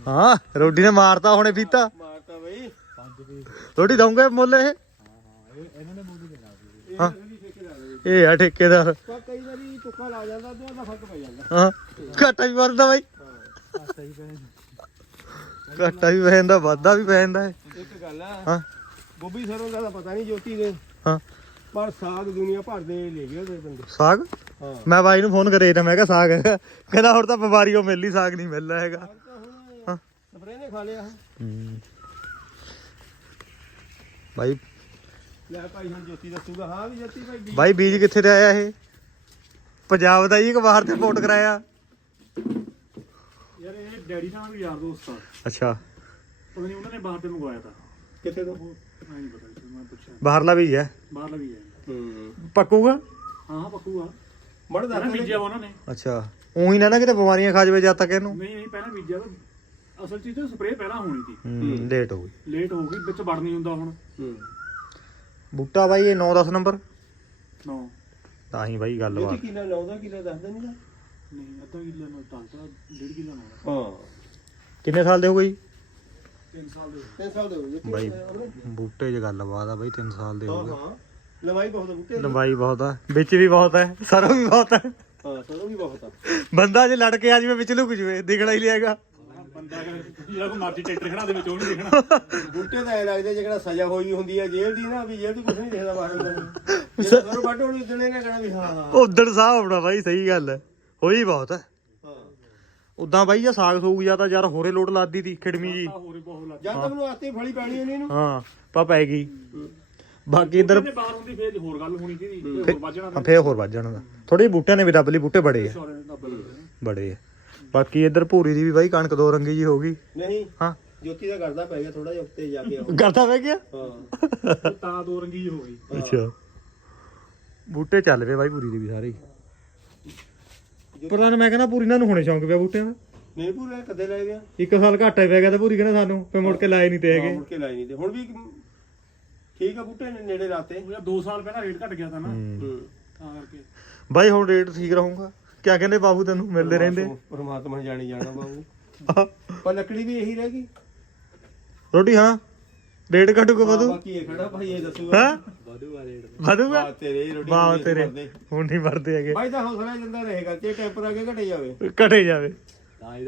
ਹਾਂ ਰੋਡੀ ਨੇ ਮਾਰਤਾ ਹੁਣੇ ਪੀਤਾ। ਮਾਰਤਾ ਬਈ। ਰੋਟੀ ਦਊਂਗੇ ਮੁੱਲ ਇਹ? ਹਾਂ ਇਹ ਆ ਠੇਕੇਦਾਰ। ਕਈ ਵਾਰੀ ਤੁੱਕਾ ਲਾ ਜਾਂਦਾ ਤੇ ਉਹਦਾ ਫ਼ਰਕ ਪੈ ਜਾਂਦਾ। ਹਾਂ ਘਾਟਾ ਵੀ ਵਰਦਾ ਬਾਈ। ਘਾਟਾ ਵੀ ਪੈ ਜਾਂਦਾ ਵਾਧਾ ਵੀ ਪੈ ਜਾਂਦਾ ਹੈ ਇੱਕ ਗੱਲ ਆ ਹਾਂ। ਗੋਭੀ ਸਰੋਂ ਦਾ ਪਤਾ ਨਹੀਂ ਜੋਤੀ ਦੇ ਹਾਂ। ਪਰ ਸਾਗ ਦੁਨੀਆ ਭਰ ਦੇ ਲੈ ਗਏ ਉਹਦੇ ਬੰਦੇ। ਸਾਗ? ਹਾਂ। ਮੈਂ ਬਾਈ ਨੂੰ ਫੋਨ ਕਰੇ ਤਾਂ ਮੈਂ ਕਿਹਾ ਸਾਗ ਕਹਿੰਦਾ ਹੁਣ ਤਾਂ ਬਿਮਾਰੀਓ ਮਿਲਦੀ ਸਾਗ ਨਹੀਂ ਮਿਲਦਾ ਹੈਗਾ। ਹਾਂ। ਸਪਰੇ ਨੇ ਖਾ ਲਿਆ। ਹੂੰ। ਬਾਈ ਲੈ ਭਾਈ ਹੁਣ ਜੋਤੀ ਦੱਸੂਗਾ। ਹਾਂ ਵੀ ਜੋਤੀ ਭਾਈ ਬਾਈ ਬੀਜ ਕਿੱਥੇ ਤੇ ਆਇਆ ਇਹ? ਪੰਜਾਬ ਦਾ ਹੀ ਕਿ ਬਾਹਰ ਤੇ ਇੰਪੋਰਟ ਕਰਾਇਆ। ਯਾਰ ਇਹ ਡੈਡੀ ਨਾਲ ਵੀ ਯਾਰ ਦੋਸਤ ਆ। ਅੱਛਾ। ਪਤਾ ਨਹੀਂ ਉਹਨਾਂ ਨੇ ਬਾਹਰ ਤੇ ਮੰਗਵਾਇਆ ਤਾਂ। ਕਿੱਥੇ ਤੋਂ ਮੈਂ ਨਹੀਂ ਪਤਾ ਜੀ, ਮੈਂ ਪੁੱਛਿਆ। ਬਾਹਰਲਾ ਵੀ ਹੈ। ਬਾਹਰਲਾ ਵੀ ਹੈ। ਹੂੰ। ਪੱਕੂਗਾ? ਹਾਂ ਹਾਂ ਪੱਕੂ ਆ ਮੜ ਪਹਿਲਾਂ ਬੀਜਿਆ ਵਾ ਉਹਨਾਂ ਨੇ। ਅੱਛਾ। ਉਹੀ ਨਾ ਨਾ ਕਿਤੇ ਬਿਮਾਰੀਆਂ ਖਾ ਜਵੇ ਜਦ ਤੱਕ ਇਹਨੂੰ। ਨਹੀਂ ਨਹੀਂ ਪਹਿਲਾਂ ਬੀਜਿਆ ਵਾ। ਅਸਲ ਚੀਜ਼ ਤਾਂ ਸਪਰੇਅ ਪਹਿਲਾਂ ਹੋਣੀ ਸੀ। ਹੂੰ ਲੇਟ ਹੋ ਗਈ। ਲੇਟ ਹੋ ਗਈ ਵਿੱਚ ਵੜ ਨਹੀਂ ਹੁੰਦਾ ਹੁਣ। ਹੂੰ। ਬੂਟਾ ਬਾਈ ਇਹ 9-10 ਨੰਬਰ। ਨੋ। ਤਾਂ ਹੀ ਬਾਈ ਜੋਤੀ ਗੱਲਬਾਤ ਕਿਲਾ ਲਾਉਂਦਾ ਕਿਲਾ ਦੱਸਦਾ ਨਹੀਂ ਨਾ ਨਹੀਂ ਅੱਧਾ ਕਿੱਲਾ ਨਾਲ ਤਾਂ ਡੇਢ ਕਿੱਲਾ ਨਾਲ ਹਾਂ। ਕਿੰਨੇ ਸਾਲ ਦੇ ਹੋ ਗਈ 3 ਸਾਲ ਦੇ ਤਿੰਨ ਸਾਲ ਦੇ ਹੋ ਗਏ ਬਾਈ ਬੂਟੇ 'ਚ ਗੱਲਬਾਤ ਆ ਬਾਈ 3 ਸਾਲ ਦੇ ਹੋ ਹਾਂ ਗਏ। ਹਾਂ। ਲੰਬਾਈ ਬਹੁਤ ਆ ਬੂਟੇ ਦੀ। ਲੰਬਾਈ ਬਹੁਤ ਆ ਵਿੱਚ ਵੀ ਬਹੁਤ ਹੈ ਸਰੋਂ ਵੀ ਬਹੁਤ ਹੈ ਹਾਂ ਸਰੋਂ ਵੀ ਬਹੁਤ ਆ। ਬੰਦਾ ਜੇ ਲੜ ਕੇ ਆ ਜਵੇ ਵਿੱਚ ਲੁਕ ਜਵੇ ਦਿਖਣਾ ਹੀ ਲਿਆਗਾ ਬੰਦਾ ਜਿਹੜਾ ਕੋਈ ਮਾਰਟੀ ਟਰੈਕਟਰ ਖੜਾ ਦੇ ਵਿੱਚ ਉਹ ਨਹੀਂ ਦੇਖਣਾ ਬੂਟੇ ਤਾਂ ਐ ਲੱਗਦਾ ਜਿਹੜਾ ਸਜ਼ਾ ਹੋਈ ਹੁੰਦੀ ਹੈ ਜੇਲ੍ਹ ਦੀ ਨਾ ਵੀ ਜੇਲ੍ਹ ਦੀ ਕੁਝ ਨਹੀਂ ਦੇਖਦਾ ਬਾਹਰ ਅੰਦਰ। ਸਰੋਂ ਵੱਢ ਹੋਣੀ ਦਿਨੇ ਨੇ ਕਹਿਣਾ ਵੀ ਹਾਂ ਹਾਂ। ਉਦਣ ਸਾਹ ਆਪਣਾ ਬਾਈ ਸਹੀ ਗੱਲ ਹੈ। ਹੋਈ ਬਹੁਤ ਹੈ। ਹਾਂ। ਉਦਾਂ ਬਾਈ ਇਹ ਸਾਗ ਸੂਗ ਜਾਂ ਤਾਂ ਯਾਰ ਹੋਰੇ ਲੋਟ ਲਾਦੀ ਤੀ ਖਿੜਮੀ ਜੀ। ਹੋਰੇ ਬਹੁਤ ਲੱਗ ਜਦ ਤੱਕ ਮੈਨੂੰ ਆਤੇ ਫੜੀ ਪੈਣੀ ਉਹਨੇ ਨੂੰ ਹਾਂ ਪਾ ਪੈ ਗਈ। ਬਾਕੀ ਇਧਰ ਜੇ ਬਾਹਰ ਹੁੰਦੀ ਫੇਰ ਹੋਰ ਗੱਲ ਹੋਣੀ ਸੀ ਹੋਰ ਵੱਜਣਾ ਫੇਰ ਹੋਰ ਵੱਜ ਜਾਣਾ। ਦਾ ਥੋੜੇ ਬੂਟਿਆਂ ਨੇ ਵੀ ਲਈ ਬੂਟੇ ਬੜੇ ਆ। ਬੜੇ ਆ। ਬਾਕੀ ਇਧਰ ਭੂਰੀ ਦੀ ਵੀ ਬਾਈ ਕਣਕ ਦੋ ਰੰਗੀ ਜੀ ਹੋ ਗਈ। ਨਹੀਂ ਹਾਂ। ਜੋਤੀ ਦਾ ਕਰਦਾ ਪੈ ਗਿਆ ਥੋੜਾ ਜਿਹਾ ਉੱਤੇ ਜਾ ਕੇ ਆਓ। ਕਰਦਾ ਪੈ ਗਿਆ? ਹਾਂ। ਤਾਂ ਦੋ ਰੰਗੀ ਹੋ ਗਈ। ਅੱਛਾ। ਬੂਟੇ ਚੱਲ ਪਏ ਬਾਈ ਪੂਰੀ ਦੇ ਵੀ ਸਾਰੇ। ਹੀ। ਪਰ ਮੈਂ ਕਹਿੰਦਾ ਪੂਰੀ ਨਾਲ ਨੂੰ ਹੁਣੇ ਸ਼ੌਂਕ ਪਿਆ ਬੂਟਿਆਂ ਦਾ। ਨਹੀਂ ਪੂਰੇ ਕਦੇ ਲੈ ਗਿਆ। ਇੱਕ ਸਾਲ ਘਾਟਾ ਹੀ ਪੈ ਗਿਆ ਤਾਂ ਪੂਰੀ ਕਹਿੰਦਾ ਸਾਨੂੰ ਫੇ ਮੁੜ ਕੇ ਲਾਏ ਨਹੀਂ ਤੇ ਹਾਂ, ਹੈਗੇ। ਮੁੜ ਕੇ ਲਾਈ ਨਹੀਂ ਤੇ। ਹੁਣ ਵੀ ਠੀਕ ਆ ਬੂਟੇ ਨੇ ਨੇੜੇ ਲਾਤੇ। ਉਹ ਯਾਰ 2 ਸਾਲ ਪਹਿਲਾਂ ਰੇਟ ਘਟ ਗਿਆ ਤਾਂ ਨਾ। ਹੂੰ। ਹੂੰ। ਤਾਂ ਕਰਕੇ। ਬਾਈ ਹੁਣ ਰੇਟ ਠੀਕ ਰਹੂਗਾ। ਕਿਆ ਕਹਿੰਦੇ ਬਾਬੂ ਤੈਨੂੰ? ਮਿਲਦੇ ਰਹਿੰਦੇ। ਪਰਮਾਤਮਾ ਨੇ ਜਾਣੀ ਜਾਣਾ ਬਾਬੂ। ਪਰ ਲੱਕੜੀ ਵੀ ਇਹੀ ਰਹਿ ਗਈ। ਰੋਟੀ ਹਾਂ। ਰੇਟ ਘਟੂਗਾ ਵਧੂ। ਬਾਕੀ ਇਹ ਖੜਾ ਭਾਈ ਇਹ ਦੱਸੂਗਾ। ਹਾਂ? ਵਧੂਗਾ ਵਾਹ ਤੇਰੇ ਹੀ ਰੋਟੀ ਵਾਹ ਨਹੀਂ ਤੇਰੇ। ਹੁਣ ਨਹੀਂ ਵਰਦੇ ਹੈਗੇ। ਭਾਈ ਤਾਂ ਹੌਸਲਾ ਜਾਂਦਾ ਰਹੇਗਾ ਤੇ ਟੈਂਪਰ ਆ ਕੇ ਘਟੇ ਜਾਵੇ। ਘਟੇ ਜਾਵੇ। ਹਾਂ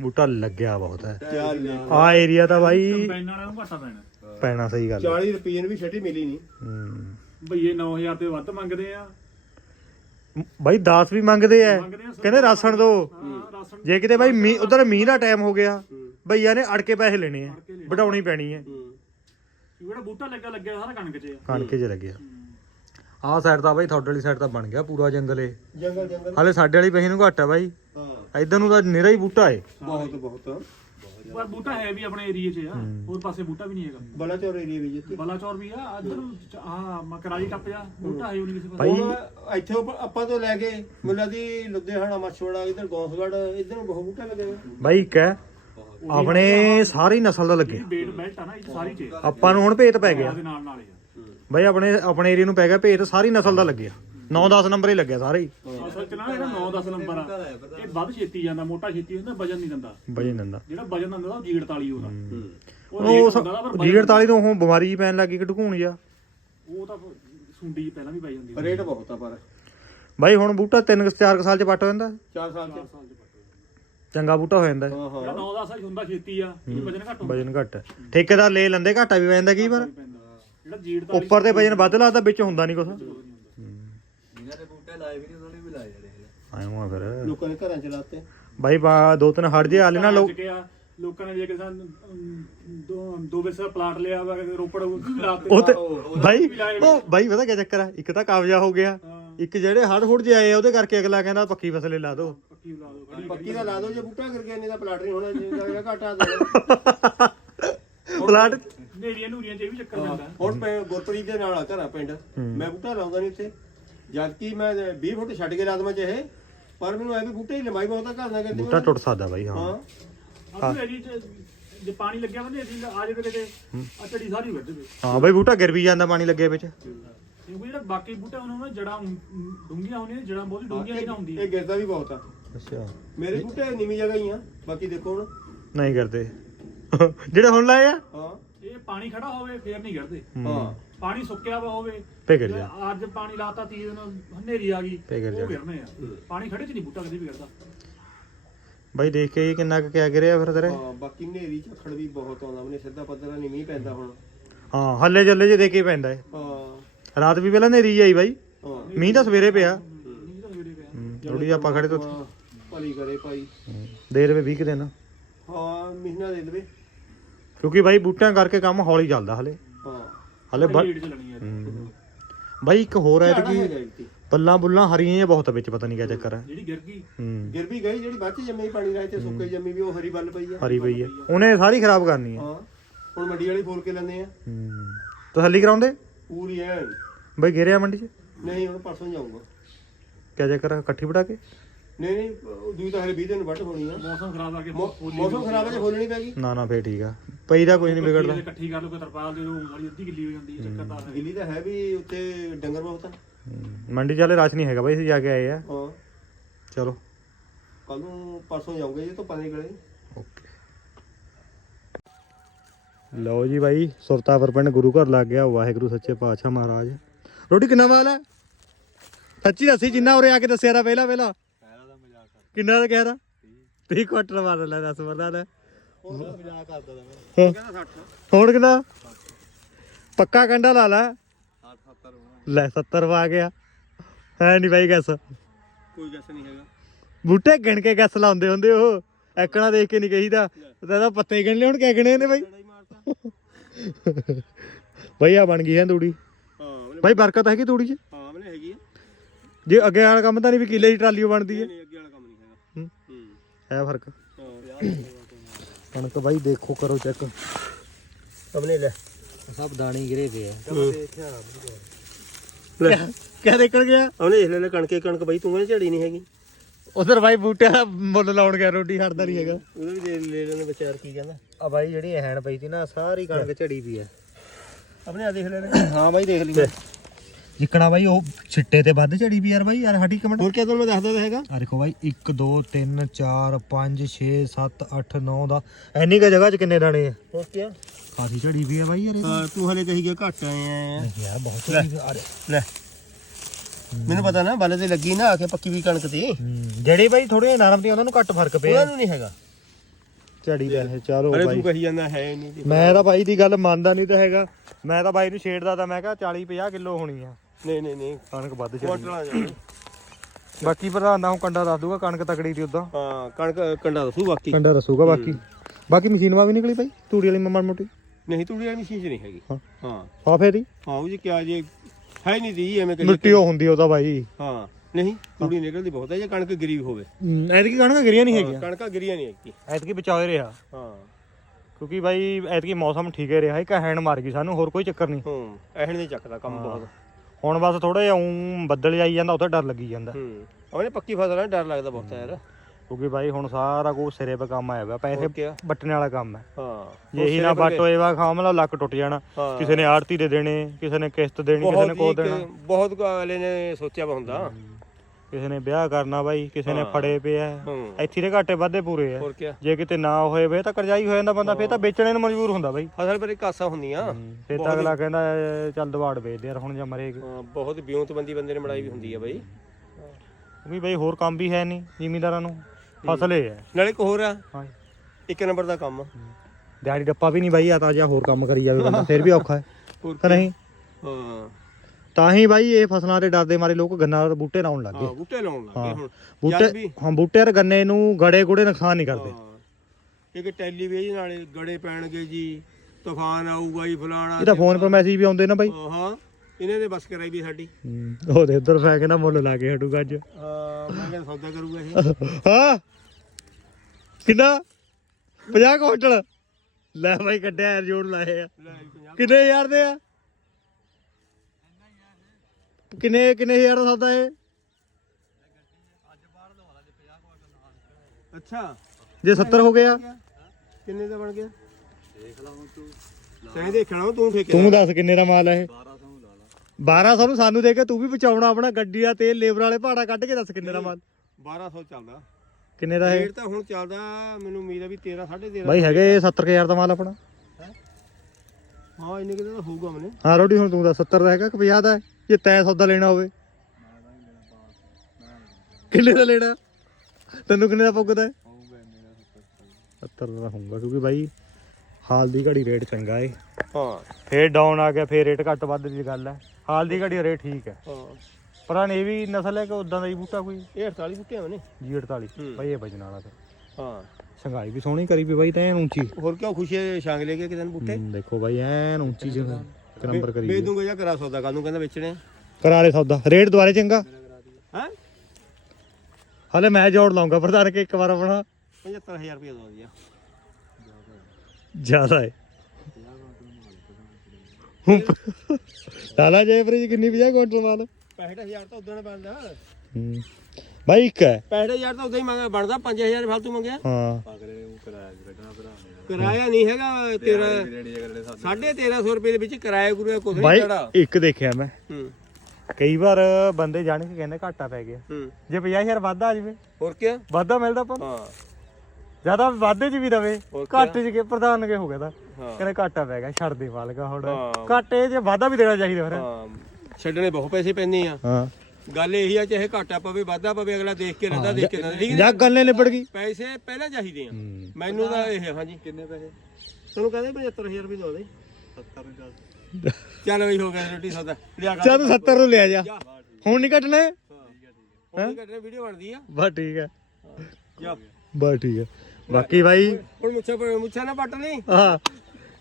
ਬੂਟਾ ਲੱਗਿਆ ਬਹੁਤ ਹੈ। ਆ ਏਰੀਆ ਤਾਂ ਬਾਈ ਕੰਬਾਈਨ ਵਾਲਿਆਂ ਨੂੰ ਘਾਟਾ ਪੈਣਾ। ਪੈਣਾ ਸਹੀ ਗੱਲ ਹੈ। 40 ਰੁਪਏ ਨੂੰ ਵੀ ਛੱਟੀ ਮਿਲੀ ਨਹੀਂ ਹੂੰ। ਭਈਏ 9000 ਤੇ ਵੱਧ ਮੰਗਦੇ ਆ। ਬਾਈ 10 ਵੀ ਮੰਗਦੇ ਐ। ਕਹਿੰਦੇ ਰਾਸਣ ਦੋ। ਰਾਸ਼ਨ ਜੇ ਕਿਤੇ ਬਾਈ ਮੀਂਹ ਉਧਰ ਮੀਂਹ ਦਾ ਟਾਈਮ ਹੋ ਗਿਆ ਭਈਆ ਨੇ ਅੜ ਕੇ ਪੈਸੇ ਲੈਣੇ ਆ ਵਢਾਉਣੀ ਪੈਣੀ ਹੈ। ਜਿਹੜਾ ਬੂਟਾ ਲੱਗਾ ਲੱਗਿਆ ਸਾਰਾ ਕਣਕ 'ਚ ਆ। ਕਣਕੇ 'ਚ ਲੱਗਿਆ। ਆਹ ਸਾਈਡ ਤਾਂ ਬਾਈ ਤੁਹਾਡੇ ਵਾਲੀ ਸਾਈਡ ਤਾਂ ਬਣ ਗਿਆ ਪੂਰਾ ਜੰਗਲ ਏ। ਜੰਗਲ ਜੰਗਲ। ਹਾਲੇ ਸਾਡੇ ਵਾਲੀ ਪਹੀ ਨੂੰ ਘੱਟ ਆ ਬਾਈ। ਹਾਂ। ਇਧਰ ਨੂੰ ਤਾਂ ਨਿਰਾ ਹੀ ਬੂਟਾ ਏ। ਬਹੁਤ ਬਹੁਤ। ਪਰ ਬੂਟਾ ਹੈ ਵੀ ਆਪਣੇ ਏਰੀਏ 'ਚ ਆ। ਹੋਰ ਪਾਸੇ ਬੂਟਾ ਵੀ ਨਹੀਂ ਹੈਗਾ। ਬੜਾ ਚੌਰ ਏਰੀਆ ਵੀ ਜਿੱਤੀ ਬਲਾਚੌਰ ਵੀ ਆ ਇੱਧਰ ਆ ਮਕਰਾਲੀ ਟੱਪ ਜਾ ਬੂਟਾ ਹੈ ਨਹੀਂ ਕਿਸੇ ਪਾਸੇ। ਹੁਣ ਇੱਥੇ ਉੱਪਰ ਆਪਾਂ ਤੋਂ ਲੈ ਕੇ ਮੁੱਲਾ ਦੀ ਲੁਧਿਆਣਾ ਮਛਵਾੜਾ ਇਧਰ ਗੌਸਗੜ ਇਧਰ ਬਹੁਤ ਬੂਟੇ ਲੱਗੇ ਹੋਏ। ਬਾਈ ਇੱਕ ਹੈ ਆਪਣੇ ਸਾਰੀ ਨਸਲ ਦਾ ਲੱਗਿਆ ਬੇਟ ਬੈਲਟ ਆ ਨਾ ਇਹ ਸਾਰੀ 'ਚ ਆਪਾਂ ਨੂੰ ਹੁਣ ਭੇਤ ਪੈ ਗਿਆ। ਦੇ ਨਾਲ ਨਾਲ ਹੀ ਆ। ਬਾਈ ਆਪਣੇ ਆਪਣੇ ਏਰੀਆ ਨੂੰ ਪੈ ਗਿਆ ਭੇਤ ਸਾਰੀ ਨਸਲ ਦਾ ਲੱਗਿਆ 9-10 ਨੰਬਰ ਹੀ ਲੱਗਿਆ ਸਾਰੇ ਹੀ। ਅਸਲ 'ਚ ਨਾ ਇਹਦਾ 9-10 ਨੰਬਰ ਆ। ਇਹ ਵੱਧ ਛੇਤੀ ਜਾਂਦਾ ਮੋਟਾ ਛੇਤੀ ਹੁੰਦਾ ਵਜਨ ਨਹੀਂ ਦਿੰਦਾ। ਵਜਨ ਦਿੰਦਾ। ਜਿਹੜਾ ਵਜਨ ਦਿੰਦਾ ਉਹ G48 ਉਹਦਾ। ਉਹ ਉਹ ਲੇਟ ਹੁੰਦਾ ਨਾ, ਪਰ ਜੀ 48 ਤੋਂ ਉਹ ਬਿਮਾਰੀ ਜੀ ਪੈਣ ਲੱਗੀ ਕਿ ਢਕੂਣ ਜਾ ਉਹ ਤਾਂ ਸੁੰਡੀ ਪਹਿਲਾਂ ਵੀ ਪਾਈ ਜਾਂਦੀ ਆ। ਰੇਟ ਬਹੁਤ ਆ ਪਰ। ਬਾਈ ਹੁਣ ਬੂਟਾ 3-4 ਸਾਲ ਚ ਪੱਟ ਹੋ ਜਾਂਦਾ? 4 ਸਾਲ ਚ। ਚੰਗਾ ਬੂਟਾ ਹੋ ਜਾਂਦਾ। ਹਾਂ ਜਿਹੜਾ ਹਾਂ 9-10 ਸਾਲ 'ਚ ਹੁੰਦਾ ਛੇਤੀ ਆ ਵਜਨ ਘੱਟ ਹੁੰਦਾ। ਵਜਨ ਘੱਟ। ਠੇਕੇਦਾਰ ਲੈ ਲੈਂਦੇ ਘਾਟਾ ਵੀ ਪੈ ਜਾਂਦਾ ਵਾਰ ਪੈਂਦਾ। ਜਿਹੜਾ G48 ਉੱਪਰ ਤੇ ਵਜਨ ਵੱਧ ਲੱਗਦਾ ਵਿੱਚ ਹੁੰਦਾ ਨਹੀਂ ਕੁਛ ਇਹਨਾਂ ਦੇ ਬੂਟੇ ਲਾਏ ਵੀ ਨਹੀਂ ਉਹਨਾਂ ਨੇ ਵੀ ਲਾਏ ਜਿਹੜੇ ਆਇਓ ਆ ਫਿਰ। ਲੋਕਾਂ ਨੇ ਘਰਾਂ ਚ ਲਾਤੇ। ਬਾਈ ਬਾ ਦੋ ਤਿੰਨ ਹਟ ਜੇ ਆਲੇ ਨਾ ਲੋਕ। ਗਿਆ ਲੋਕਾਂ ਨੇ ਜੇ ਕਿਸੇ ਨੇ, ਅਮ, ਦੋ ਦੋ ਵਿਸਾ ਪਲਾਟ ਲਿਆ ਵਾ ਰੋਪੜ ਲਾਤੇ। ਉਹ ਤੇ ਬਾਈ ਉਹ ਬਾਈ ਪਤਾ ਕੀ ਚੱਕਰ ਆ? ਇੱਕ ਤਾਂ ਕਬਜ਼ਾ ਹੋ ਗਿਆ। ਹਾਂ। ਇੱਕ ਜਿਹੜੇ ਹੜ ਹੁੜ ਜੇ ਆਏ ਆ ਉਹਦੇ ਕਰਕੇ ਅਗਲਾ ਕਹਿੰਦਾ ਪੱਕੀ ਫਸਲੇ ਲਾ ਦੋ ਪੱਕੀ ਲਾ ਦੋ ਖੜੀ ਪੱਕੀ ਦਾ ਲਾ ਦੋ ਜੇ ਬੂਟਾ ਕਰ ਗਿਆ ਨਹੀਂ ਤਾਂ ਪਲਾਟ ਨਹੀਂ ਹੋਣਾ ਜਿੰਦਾ ਘਾਟਾ ਦੇ ਪਲਾਟ ਨੇਰੀਆਂ ਨੂਰੀਆਂ ਚ ਇਹ ਵੀ ਚੱਕਰ ਜਾਂਦਾ ਹੁਣ ਮੈਂ ਗੁਰਪ੍ਰੀਤ ਦੇ ਨਾਲ ਆ ਘਰਾਂ ਪਿੰਡ। ਮੈਂ ਬੂਟਾ ਲਾਉਂਦਾ ਨਹੀਂ ਉੱਥੇ ਜਦ ਕਿ ਮੈਂ 20 ਫੁੱਟ ਛੱਡ ਕੇ ਲਾ ਦਵਾਂ ਚਾਹੇ ਪਰ ਮੈਨੂੰ ਐ ਵੀ ਬੂਟੇ ਦੀ ਲੰਬਾਈ ਬਹੁਤ ਘਰ ਨਾਲ ਕਹਿੰਦੇ ਬੂਟਾ ਟੁੱਟ ਸਕਦਾ ਬਾਈ ਹਾਂ। ਹਾਂ। ਏਰੀ ਚ ਜੇ ਪਾਣੀ ਲੱਗਿਆ ਬੰਦੇ ਅਸੀਂ ਆ ਜਾਵੇ ਕਿਤੇ। ਆ ਝੜੀ ਸਾਰੀ ਵੱਢ ਦੇਵੇ ਹਾਂ ਬਾਈ ਬੂਟਾ ਗਿਰ ਵੀ ਜਾਂਦਾ ਪਾਣੀ ਲੱਗੇ ਵਿੱਚ। ਕਿਉਂਕਿ ਜਿਹੜਾ ਬਾਕੀ ਬੂਟੇ ਉਹਨਾਂ ਨੂੰ ਜੜਾਂ ਡੂੰਘੀਆਂ ਹੁੰਦੀਆਂ ਜੜਾਂ ਬਹੁਤ ਡੂੰਘੀਆਂ ਨਹੀਂ ਹੁੰਦੀਆਂ। ਇਹ ਗਿਰਦਾ ਵੀ ਬਹੁਤ ਆ। ਅੱਛਾ। ਮੇਰੇ ਬੂਟੇ ਨੀਵੀਂ ਜਗ੍ਹਾ ਹੀ ਆ ਬਾਕੀ ਦੇਖੋ ਹੁਣ। ਨਹੀਂ ਕਰਦੇ ਜਿਹੜੇ ਹੁਣ ਲਾਏ ਆ? ਹਾਂ। ਇਹ ਪਾਣੀ ਖੜਾ ਹੋਵੇ ਫੇਰ ਨਹੀਂ ਗਿਰਦੇ। ਹਾਂ। ਪਾਣੀ ਸੁੱਕਿਆ ਵਾ ਹੋਵੇ। ਗਿਰ ਜਾ ਅੱਜ ਪਾਣੀ ਲਾਤਾ 30 ਦਿਨ ਹਨੇਰੀ ਆ ਗਈ ਗਿਰ ਜਾ। ਉਹ ਗਿਰਨੇ ਆ। ਪਾਣੀ ਖੜੇ ਚ ਨਹੀਂ ਬੂਟਾ ਕਦੇ ਵੀ ਗਿਰਦਾ ਬਾਈ ਦੇਖ ਕੇ ਇਹ ਕਿੰਨਾ ਕੁ ਕਿਆ ਗਿਰਿਆ ਫਿਰ ਤੇਰੇ? ਹਾਂ ਬਾਕੀ ਨੇਰੀ ਝੱਖੜ ਵੀ ਬਹੁਤ ਆਉਂਦਾ ਮਨੇ ਸਿੱਧਾ ਪੱਧਰਾ ਨਹੀਂ ਮੀਂਹ ਪੈਂਦਾ ਹੁਣ। ਹਾਂ ਹੱਲੇ ਜੱਲੇ ਜੇ ਦੇ ਕੇ ਪੈਂਦਾ ਏ ਹਾਂ। ਰਾਤ ਵੀ ਪਹਿਲਾਂ ਨੇਰੀ ਆਈ ਬਾਈ। ਹਾਂ। ਮੀਂਹ ਤਾਂ ਸਵੇਰੇ ਪਿਆ। ਨਹੀਂ ਤਾਂ ਜਿਹੜੇ ਪਿਆ। ਥੋੜੀ ਆਪਾਂ ਖੜੇ ਤੋਂ ਹਾਂ, ਭਲੀ ਕਰੇ ਭਾਈ। ਦੇ ਰਵੇ 20 ਕੁ ਦਿਨ। ਹਾਂ ਮਹੀਨਾ ਦੇ ਦੇਵੇ। ਕਿਉਂਕਿ ਬਾਈ ਬੂਟਿਆਂ ਕਰਕੇ ਕੰਮ ਹੌਲੀ ਚੱਲਦਾ ਹਲੇ। ਹਲੇ ਬ- ਲੀਡ। ਬਾਈ ਇੱਕ ਹੋਰ ਹੈ ਝਾੜਾ ਕਿ ਇੱਥੇ ਪੱਲਾਂ ਬੁੱਲਾਂ ਹਰੀਆਂ ਜਿਹੀਆਂ ਬਹੁਤ ਆ ਵਿੱਚ ਪਤਾ ਨਹੀਂ ਕਿਆ ਚੱਕਰ ਹੈ। ਜਿਹੜੀ ਗਿਰ ਗਈ। ਹੂੰ। ਗਿਰ ਵੀ ਗਈ ਜਿਹੜੀ ਬਾਅਦ ਚ ਜੰਮੀ ਪਾਣੀ ਰਾਇ ਤੇ ਸੁੱਕੇ ਜੰਮੀ ਵੀ ਉਹ ਹਰੀ ਬੱਲ ਪਈ ਆ। ਹਰੀ ਪਈ ਹੈ ਉਹਨੇ ਸਾਰੀ ਖਰਾਬ ਕਰਨੀ ਹੈ ਹਾਂ। ਹੁਣ ਮੰਡੀ ਵਾਲੀ ਫੋਲ ਕੇ ਲੈਂਦੇ ਆ। ਹੂੰ। ਤਸੱਲੀ ਕਰਾਉਂਦੇ? ਪੂਰੀ ਐਨ। ਬਾਈ ਗਿਰਿਆ ਮੰਡੀ 'ਚ? ਨਹੀਂ ਹੁਣ ਪਰਸੋਂ ਜਾਊਂਗਾ। ਕਿਆ ਚੱਕਰ ਹੈ ਇਕੱਠੀ ਬੜਾ ਕੇ? ਨਹੀਂ ਨਹੀਂ ਉਹ ਦੂਈ ਤਾਂ ਹਲੇ 20 ਦਿਨ ਵੱਢ ਹੋਣੀ ਆ। ਮੌਸਮ ਖਰਾਬ ਆ ਕੇ ਮੌ- ਮੌਸਮ ਖਰਾਬ ਹੈ ਜੇ ਫੋਲਣੀ ਪੈ ਗਈ? ਨਾ ਨਾ ਫੇਰ ਠੀਕ ਆ। ਪਈ ਦਾ ਕੋਈ ਨਹੀਂ ਵਿਗੜਦਾ। ਇਕੱਠੀ ਕਰ ਲਓ ਕੋਈ ਤਰਪਾਲ ਦੇ ਦਿਓ ਵਾਲੀ ਅੱਧੀ ਗਿੱਲੀ ਹੋ ਜਾਂਦੀ ਹੈ ਚੱਕਰ ਦਾ ਹੈ। ਗਿੱਲੀ ਤਾਂ ਹੈ ਵੀ ਉੱਤੇ ਡੰਗਰ ਬਹੁਤ ਆ। ਹੂੰ। ਮੰਡੀ ਚਾਲੇ ਰਸ਼ ਨਹੀਂ ਹੈਗਾ ਬਾਈ ਅਸੀਂ ਜਾ ਕੇ ਆਏ ਆ। ਹਾਂ। ਚਲੋ। ਕੱਲ ਨੂੰ ਪਰਸੋਂ ਜਾਊਂਗੇ ਜੇ ਤੋਂ ਪਾਣੀ ਗਲੇ ਓਕੇ। ਲਓ ਜੀ ਬਾਈ ਸੁਰਤਾਪੁਰ ਪਿੰਡ ਗੁਰੂ ਘਰ ਲੱਗ ਗਿਆ ਵਾਹਿਗੁਰੂ ਸੱਚੇ ਪਾਤਸ਼ਾਹ ਮਹਾਰਾਜ। ਰੋਟੀ ਕਿੰਨਾ ਮਾਲ ਹੈ? ਸੱਚੀ ਦੱਸੀ ਜਿੰਨਾ ਉਰੇ ਆ ਕੇ ਦੱਸਿਆ ਰਾ ਪਹਿਲਾਂ ਪਹਿਲਾਂ। ਪਹਿਲਾ ਦਾ ਮਜ਼ਾਕ ਕਰ। ਕਿੰਨਾ ਦਾ ਕਹਿ ਰਾ 30 ਕੁਆਟਰ ਮਾਰ ਲੈ ਦੱਸ ਮਰਦਾ ਲੈ। ਮਜ਼ਾਕ ਕਰਦਾ ਮੈਂ। ਕਹਿੰਦਾ 60 ਹੁਣ ਕਿੰਨਾ? ਪੱਕਾ ਕੰਡਾ ਲਾ ਲੈ। 60 70 ਹੋਣਾ। ਲੈ 70 ਵਾ ਗਿਆ। ਹੈ ਨਹੀਂ ਬਾਈ ਗੱਸ ਕੋਈ ਗੱਸ ਨਹੀਂ ਹੈਗਾ। ਬੂਟੇ ਗਿਣ ਕੇ ਗੱਸ ਲਾਉਂਦੇ ਹੁੰਦੇ ਉਹ। ਐਕਣਾ ਦੇਖ ਕੇ ਨਹੀਂ ਕਹੀਦਾ। ਤਾਂ ਪੱਤੇ ਗਿਣ ਲਿਆ ਹੁਣ ਕਿਆ ਗਿਣੇ ਨੇ ਬਾਈ? ਬਾਈ ਆ ਬਣ ਗਈ ਹੈ ਤੂੜੀ। ਹਾਂ ਬਾਈ ਬਰਕਤ ਹੈਗੀ ਤੂੜੀ 'ਚ? ਹਾਂ ਉਹਨੇ ਹੈਗੀ ਆ। ਜੇ ਅੱਗੇ ਵਾਲਾ ਕੰਮ ਤਾਂ ਨਹੀਂ ਵੀ ਕਿੱਲੇ ਦੀ ਟਰਾਲੀ ਬਣਦੀ ਹੈ ਨਹੀਂ ਅੱਗੇ ਵਾਲਾ ਕੰਮ ਨਹੀਂ ਹੈਗਾ। ਹੂੰ। ਹੂੰ। ਹੈ ਫ਼ਰਕ। ਹਾਂ ਕਣਕ ਬਾਈ ਦੇਖੋ ਕਰੋ ਚੈੱਕ ਅਮਨੇ ਲੈ ਸਭ ਦਾਣੇ ਗਿਰੇ ਪਏ ਆ। ਲੈ। ਕਿਆ ਦੇਖਣ ਗਿਆ? ਉਹਨੇ ਇਸ ਲੈ ਕਣਕੇ ਕਣਕ ਬਈ ਤੂੰ ਕਹਿੰਦਾ ਝੜੀ ਨਹੀਂ ਹੈਗੀ। ਉਧਰ ਬਾਈ ਬੂਟਿਆਂ ਦਾ ਮੁੱਲ ਲਾਉਣ ਗਿਆ ਰੋਟੀ ਹਟਦਾ ਨਹੀਂ ਹੈਗਾ। ਉਹਦਾ ਵੀ ਦੇ ਲੈ ਲੈਣੇ ਵਿਚਾਰ ਕੀ ਕਹਿੰਦਾ। ਆ ਬਾਈ ਜਿਹੜੀ ਹੈਣ ਪਈ ਸੀ ਨਾ ਸਾਰੀ ਕਣਕ ਝੜੀ ਪਈ ਹੈ ਆਪਣੇ ਆ ਦੇਖ ਲੈਣੇ ਹਾਂ ਬਾਈ ਦੇਖ ਲਈ ਜਿੱਕਣਾ ਬਾਈ ਉਹ ਛਿੱਟੇ ਤੇ ਵੱਧ ਝੜੀ ਪਈ ਯਾਰ ਬਾਈ ਯਾਰ ਹਟੀ ਕਮੈਂਟ ਹੋਰ ਕਿਆ ਤੁਹਾਨੂੰ ਮੈਂ ਦੱਸਦਾ ਤਾਂ ਹੈਗਾ। ਆ ਦੇਖੋ ਬਾਈ 1 2 3 4 5 6 7 8 9 ਦਾ ਐਨੀ ਕ ਜਗ੍ਹਾ 'ਚ ਕਿੰਨੇ ਦਾਣੇ ਆ? ਹੋਰ ਕਿਆ? ਕਾਫੀ ਝੜੀ ਪਈ ਆ ਬਾਈ ਯਾਰ ਹਾਂ ਤੂੰ ਹਲੇ ਕਹੀ ਗਿਆ ਘੱਟ ਆਏ ਆ। ਨਹੀਂ ਯਾਰ ਬਹੁਤ ਝੜੀ ਆ। ਲੈ। ਮੈਨੂੰ ਪਤਾ ਨਾ ਬੱਲੇ ਤੇ ਲੱਗੀ ਨਾ ਆ ਕੇ ਪੱਕੀ ਵੀ ਕਣਕ ਤੇ। ਜਿਹੜੀ ਬਾਈ ਥੋੜੀ ਨਰਮ ਦੀ ਉਹਨਾਂ ਨੂੰ ਘੱਟ ਫ਼ਰਕ ਪਿਆ। ਉਹਨਾਂ ਨੂੰ ਨਹੀਂ ਹੈਗਾ। ਝੜੀ ਚਲੋ ਹਲੇ ਬਾਈ। ਤੂੰ ਕਹੀ ਜਾਂਦਾ ਹੈ ਨਹੀਂ। ਤੇ ਮੈਂ ਤਾਂ ਬਾਈ ਦੀ ਗੱਲ ਮੰਨਦਾ ਨਹੀਂ ਤਾਂ ਹੈਗਾ। ਮੈਂ ਤਾਂ ਬਾਈ ਨੂੰ ਛੇੜਦਾ ਤਾਂ ਮੈਂ ਕਿਹਾ 40 50 ਕਿਲੋ ਹੋਣੀ ਆ। ਨਹੀਂ ਨਹੀਂ ਨਹੀਂ। ਕਣਕ ਵੱਧ ਚੜੀ ਕੁਆਟਲਾਂ ਜਾ ਬਾਕੀ ਪ੍ਰਧਾਨ ਦਾ ਹੁਣ ਕੰਡਾ ਦੱਸ ਦੂਗਾ ਕਣਕ ਤਕੜੀ ਦੀ ਉਦਾਂ। ਹਾਂ ਕਣਕ ਕੰਡਾ ਦੱਸੂ ਬਾਕੀ। ਕੰਡਾ ਦੱਸੂਗਾ ਬਾਕੀ। ਬਾਕੀ ਮਸ਼ੀਨਵਾ ਵੀ ਨਿਕਲੀ ਬਾਈ ਤੂੜੀ ਵਾਲੀ ਮਮਾ ਮੋਟੀ? ਨਹੀਂ ਤੂੜੀ ਵਾਲੀ ਮਸ਼ੀਨ 'ਚ ਨਹੀਂ ਹੈਗੀ। ਹਾਂ। ਹਾਂ। ਸਾਫੇ ਦੀ ਹਾਂ? ਉਹ ਜੀ ਕਿਆ ਜੇ ਹੈ ਨਹੀਂ ਦੀ ਐਵੇਂ ਕਹੀ ਮਿੱਟੀ ਉਹ ਹੁੰਦੀ ਉਹ ਤਾਂ ਬਾਈ। ਹਾਂ ਨਹੀਂ ਤੂੜੀ ਨਿਕਲਦੀ ਬਹੁਤ ਹੈ ਜੇ ਕਣਕ ਗਰੀਬ ਹੋਵੇ। ਐਤਕੀ ਕਣਕ ਗਿਰੀਆਂ ਨਹੀਂ ਹੈਗੀਆਂ। ਕਣਕਾਂ ਗਿਰੀਆਂ ਨਹੀਂ ਹੈਗੀ ਐਤਕੀ ਬਚਾਏ ਰਿਹਾ। ਹਾਂ। ਕਿਉਂਕਿ ਬਾਈ ਐਤਕੀ ਮੌਸਮ ਠੀਕ ਹੀ ਰਿਹਾ ਇੱਕ ਹੈਣ ਮਾਰ ਗਈ ਸਾਨੂੰ ਹੋਰ ਕੋਈ ਚੱਕਰ ਨਹੀਂ। ਹੂੰ ਐਹਣ ਨਹੀਂ ਚੱਕਦਾ ਕੰਮ ਬਹੁਤ। ਹੁਣ ਬਸ ਥੋੜਾ ਜਿਹਾ ਉਂ ਬੱਦਲ ਆਈ ਜਾਂਦਾ ਉੱਥੇ ਡਰ ਲੱਗੀ ਜਾਂਦਾ। ਹੂੰ। ਉਹਨੇ ਪੱਕੀ ਫਸਲ ਹੈ ਡਰ ਲੱਗਦਾ ਬਹੁਤ ਯਾਰ। ਕਿਉਂਕਿ ਬਾਈ ਹੁਣ ਸਾਰਾ ਕੁਝ ਸਿਰੇ 'ਤੇ ਕੰਮ ਆਇਆ ਹੋਇਆ ਪੈਸੇ ਕਿਆ? ਵੱਟਣ ਵਾਲਾ ਕੰਮ ਹੈ। ਹਾਂ। ਇਹੀ ਨਾ ਵੱਟ ਹੋਏ ਵਾ ਖਾਮਲਾ ਲੱਕ ਟੁੱਟ ਜਾਣਾ। ਹਾਂ। ਕਿਸੇ ਨੇ ਆੜਤੀ ਦੇ ਦੇਣੇ ਕਿਸੇ ਨੇ ਕਿਸ਼ਤ ਦੇਣੀ ਕਿਸੇ ਨੇ ਬਹੁਤ ਕੋ ਹੀ ਦੇਣਾ। ਕਿ- ਬਹੁਤ ਅਗਲੇ ਨੇ ਸੋਚਿਆ ਵਾ ਹੁੰਦਾ। ਕਿਸੇ ਨੇ ਵਿਆਹ ਕਰਨਾ ਬਾਈ ਕਿਸੇ ਨੇ। ਫੜੇ ਪਿਆ ਹੂੰ। ਇੱਥੇ ਦੇ ਘਾਟੇ ਵਾਧੇ ਪੂਰੇ ਆ। ਹੋਰ ਜੇ ਕਿਤੇ ਨਾ ਹੋਏ ਵੇ ਤਾਂ ਕਰਜ਼ਾਈ ਹੋ ਜਾਂਦਾ ਬੰਦਾ ਫੇਰ ਤਾਂ ਵੇਚਣੇ ਨੂੰ ਮਜਬੂਰ ਹੁੰਦਾ ਬਾਈ। ਫਸਲ ਪਰ ਕਾਸਾ ਹੁੰਦੀਆਂ। ਫੇਰ ਤਾਂ ਅਗਲਾ ਕਹਿੰਦਾ "ਇਹ ਚੱਲ ਦਵਾੜ ਵੇਚਦੇ ਯਾਰ ਹੁਣ ਜਾਂ ਮਰੇਗੀ ਹਾਂ, ਬਹੁਤ ਬਿਉਂਤਬੰਦੀ ਬੰਦੇ ਨੇ ਬਣਾਈ ਵੀ ਹੁੰਦੀ ਆ ਬਾਈ। ਵੀ ਬਾਈ ਹੋਰ ਕੰਮ ਵੀ ਹੈ ਨਹੀਂ ਜ਼ਿਮੀਂਦਾਰਾਂ ਨੂੰ। ਫਸਲ ਇਹ ਹੈ। ਨਾਲੇ ਇੱਕ ਹੋਰ ਆ। ਹਾਂ। ਇੱਕ ਨੰਬਰ ਦਾ ਕੰਮ। ਦਿਹਾੜੀ ਡੱਪਾ ਵੀ ਨਹੀਂ ਬਾਈ ਆ ਤਾਂ ਜਾਂ ਹੋਰ ਕੰਮ ਕਰੀ ਜਾਵੇ ਬੰਦਾ ਫੇਰ ਵੀ ਔਖਾ ਹੈ। ਹੋਰ ਕਿ? ਨਹੀਂ? ਹਾਂ। ਤਾਂ ਹੀ ਬਾਈ ਇਹ ਫਸਲਾਂ ਦੇ ਡਰਦੇ ਮਾਰੇ ਲੋਕ ਗੰਨਾ ਦੇ ਬੂਟੇ ਲਾਉਣ ਲੱਗ ਗਏ। ਹਾਂ ਬੂਟੇ ਲਾਉਣ ਲੱਗੇ ਹੁਣ। ਜਦ ਬੂਟੇ ਵੀ ਹਾਂ ਬੂਟੇ ਯਾਰ ਗੰਨੇ ਨੂੰ ਗੜੇ ਗੁੜੇ ਨੁਕਸਾਨ ਨਹੀਂ ਕਰਦੇ। ਹਾਂ। ਇੱਕ ਟੈਲੀਵਿਜ਼ਨ ਨਾਲੇ ਗੜੇ ਪੈਣਗੇ ਜੀ ਤੂਫਾਨ ਆਊਗਾ ਜੀ ਫਲਾਣਾ ਇਹਦਾ ਫੋਨ ਪਰ ਮੈਸੇਜ ਵੀ ਆਉਂਦੇ ਨਾ ਬਾਈ। ਹਾਂ, ਹਾਂ। ਇਹਨਾਂ ਨੇ ਬਸ ਕਰਾਈ ਵੀ ਸਾਡੀ। ਉਹਦੇ ਉਧਰ ਫੈ ਕਹਿੰਦਾ ਮੁੱਲ ਲਾ ਕੇ ਹਟੂਗਾ ਅੱਜ। ਹਾਂ ਮੈਂ ਕਹਿੰਦਾ ਸੌਦਾ ਕਰੂਗਾ ਇਹ। ਹਾਂ। ਕਿੰਨਾ? 50 ਕੁਇੰਟਲ। ਲੈ ਬਾਈ ਕੱਢਿਆ ਯਾਰ ਜੋੜ ਲਾਏ ਆ। ਲੈ ਜੀ ਪੰਜਾਹ। ਕਿੰਨੇ ਹਜ਼ਾਰ ਦੇ ਆ? ਕਿੰਨੇ ਕਿੰਨੇ ਹਜ਼ਾਰ ਦਾ ਸੌਦਾ ਇਹ? ਅੱਛਾ। ਜੇ 70 ਹੋ ਗਿਆ। ਕਿੰਨੇ ਦਾ ਬਣ ਗਿਆ? ਦੇਖ ਲਾ ਹੁਣ ਤੂੰ ਤੈਂ ਦੇਖਣਾ ਤੂੰ ਠੇਕੇ ਤੂੰ ਦੱਸ ਕਿੰਨੇ ਦਾ ਮਾਲ ਹੈ ਇਹ? 1200 ਨੂੰ ਲਾ ਲਾ 1200 ਨੂੰ ਸਾਨੂੰ ਦੇ ਕੇ ਤੂੰ ਵੀ ਬਚਾਉਣਾ ਆਪਣਾ ਗੱਡੀ ਦਾ ਤੇਲ ਲੇਬਰ ਵਾਲੇ ਭਾੜਾ ਕੱਢ ਕੇ ਦੱਸ ਕਿੰਨੇ ਦਾ ਮਾਲ। 1200 ਚੱਲਦਾ। ਕਿੰਨੇ ਦਾ ਹੈ ਰੇਟ ਤਾਂ ਹੁਣ ਚੱਲਦਾ ਮੈਨੂੰ ਉਮੀਦ ਆ ਵੀ 13 13.5 ਬਾਈ ਹੈਗੇ 70000 ਦਾ ਮਾਲ ਆਪਣਾ। ਹਾਂ? ਇੰਨੇ ਕਿਤੇ ਤਾਂ ਹੋਊਗਾ ਮਨੇ। ਹਾਂ ਰੋਡੀ ਹੁਣ ਤੂੰ ਦਾ 70 ਦਾ ਹੈਗਾ ਕਿ 50 ਦਾ ਹੈ? ਜੇ ਤੈਂ ਸੌਦਾ ਲੈਣਾ ਹੋਵੇ। ਕਿੰਨੇ ਦਾ ਲੈਣਾ? ਤੈਨੂੰ ਕਿੰਨੇ ਦਾ ਪੁੱਗਦਾ ਹੈ? ਹੋਊਗਾ ਇੰਨੇ 70 ਦਾ ਹੋਊਗਾ ਕਿਉਂਕਿ ਬਾਈ ਹਾਲ ਦੀ ਘੜੀ ਰੇਟ ਚੰਗਾ ਏ। ਹਾਂ। ਫੇਰ ਡਾਊਨ ਆ ਗਿਆ ਫੇਰ ਰੇਟ ਘੱਟ ਵੱਧ ਦੀ ਗੱਲ ਹੈ। ਹਾਲ ਦੀ ਘੜੀ ਰੇਟ ਠੀਕ ਹੈ। ਹਾਂ। ਪਰ ਇਹ ਵੀ ਨਸਲ ਹੈ ਕਿ ਉਦਾਂ ਦਾ ਹੀ ਬੂਟਾ ਕੋਈ? ਇਹ 48 ਬੂਟੇ ਹੋਣੇ ਜੀ 48 ਹੂੰ। ਬਾਈ ਇਹ ਵਜਣ ਵਾਲਾ ਫਿਰ ਹਾਂ। ਸੰਘਾਈ ਵੀ ਸੋਹਣੀ ਕਰੀ ਵੀ ਬਾਈ ਤਾਂ ਐਨ ਉੱਚੀ। ਹੋਰ ਕਿਉਂ ਖੁਸ਼ੀ ਛਾਂਗ ਲੈ ਕੇ ਕਿਤੇ ਨੂੰ ਬੂਟੇ? ਦੇਖੋ ਬਾਈ ਐਨ ਉੱਚੀ ਜਿਹਾ ਇੱਕ ਨੰਬਰ ਕਰੀ ਵੇਚ। ਦੂੰਗਾ ਜਾਂ ਕਰਾ ਸੌਦਾ ਕੱਲ ਨੂੰ ਕਹਿੰਦਾ ਵੇਚਣੇ ਕਰਾ ਲੈ ਸੌਦਾ। ਰੇਟ ਦੁਆਰੇ ਚੰਗਾ? ਹੈ? ਹਲੇ ਮੈਂ ਜੋੜ ਲਾਉਂਗਾ ਪ੍ਰਧਾਨ ਕੇ ਇੱਕ ਵਾਰ ਆਪਣਾ। 75000 ਰੁਪਏ ਦੋ ਦਿਆ ਜ਼ਿਆਦਾ ਹੈ। ਲਾਲਾ ਜੈਪਰੀ ਕਿੰਨੀ 50 ਕੁਇੰਟਲ ਮਾਲ। 65000 ਤਾਂ ਉਦੋਂ ਬਣਦਾ। ਹੂੰ। ਬਾਈ ਇੱਕ ਹੈ। 65000 ਤਾਂ ਉਦੋਂ ਹੀ ਮੰਗਾ ਬਣਦਾ 5000 ਫਾਲਤੂ ਮੰਗਿਆ। ਹਾਂ। ਪਾਗਲੇ ਉਹ ਕਿਰਾਇਆ ਵੀ ਕੱਢਣਾ ਭਰਾ ਮੇਰਾ। ਕਿਰਾਇਆ ਨਹੀਂ ਹੈਗਾ ਤੇਰਾ ਜਿਹੜੀ ਅਗਲੇ ਸਾਡੇ 1300 ਰੁਪਏ ਦੇ ਵਿੱਚ ਕਿਰਾਇਆ ਗੁਰੂ ਕੁਝ ਨਹੀਂ ਬਾਈ ਚੜਾ ਇੱਕ ਦੇਖਿਆ ਮੈਂ। ਹੂੰ। ਕਈ ਵਾਰ ਬੰਦੇ ਜਾਣ ਕੇ ਕਹਿੰਦੇ ਘਾਟਾ ਪੈ ਗਿਆ। ਹੂੰ। ਜੇ 50000 ਵਾਧਾ ਆ ਜਾਵੇ ਹੋਰ ਕੀ ਵਾਧਾ ਮਿਲਦਾ ਆਪਾਂ ਨੂੰ। ਹਾਂ। ਜ਼ਿਆਦਾ ਵਾਧੇ 'ਚ ਵੀ ਰਵੇ ਹੋਰ ਘਾਟੇ 'ਚ ਕੇ ਪ੍ਰਧਾਨ ਕੇ ਹੋ ਗਿਆ ਤਾਂ। ਹਾਂ। ਕਹਿੰਦੇ ਘਾਟਾ ਪੈ ਗਿਆ ਛੱਡ ਦੇ ਮਾਲਕਾ ਹੁਣ। ਹਾਂ। ਘਾਟੇ 'ਚ ਵਾਧਾ ਵੀ ਦੇਣਾ ਚਾਹੀਦਾ ਫਿਰ। ਹਾਂ। ਛੱਡਣੇ ਬਹੁਤ ਪੈਸੇ ਪੈਂਦੇ ਆ। ਹਾਂ। ਗੱਲ ਇਹੀ ਆ ਚਾਹੇ ਘਾਟਾ ਪਵੇ ਵਾਧਾ ਪਵੇ ਅਗਲਾ ਦੇਖ ਕੇ ਰਹਿੰਦਾ ਦੇਖ ਕੇ ਰਹਿੰਦਾ। ਠੀਕ ਜਾਂ ਹੈ ਗੱਲ ਨੇ ਨਿਬੜ ਗਈ। ਪੈਸੇ ਪਹਿਲਾਂ ਚਾਹੀਦੇ ਆ। ਹੂੰ। ਮੈਨੂੰ ਤਾਂ ਇਹ ਹਾਂਜੀ। ਕਿੰਨੇ ਪੈਸੇ? ਤੁਹਾਨੂੰ ਕਹਿੰਦੇ 75000 ਰੁਪਏ ਦੋ ਦੇ। 70 ਨੂੰ ਚੱਲ ਬਈ ਹੋ ਗਿਆ ਰੋਟੀ ਸੌਦਾ। ਲਿਆ ਕਰ। ਚੱਲ 70 ਨੂੰ ਲਿਆ ਜਾ। ਹੁਣ ਨਹੀਂ ਕੱਟਣੇ? ਹੁਣ ਕੱਟਣੇ ਵੀਡੀਓ ਬਣਦੀ ਆ। ਬਸ ਠੀਕ ਹੈ। ਜਾ। ਬਸ ਠੀਕ ਹੈ। ਬਾਕੀ ਬਾਈ ਹੁਣ ਮੁੱਛਾ ਮੁੱਛਾ ਨਾ ਪੱਟ ਲਈ ਹਾਂ।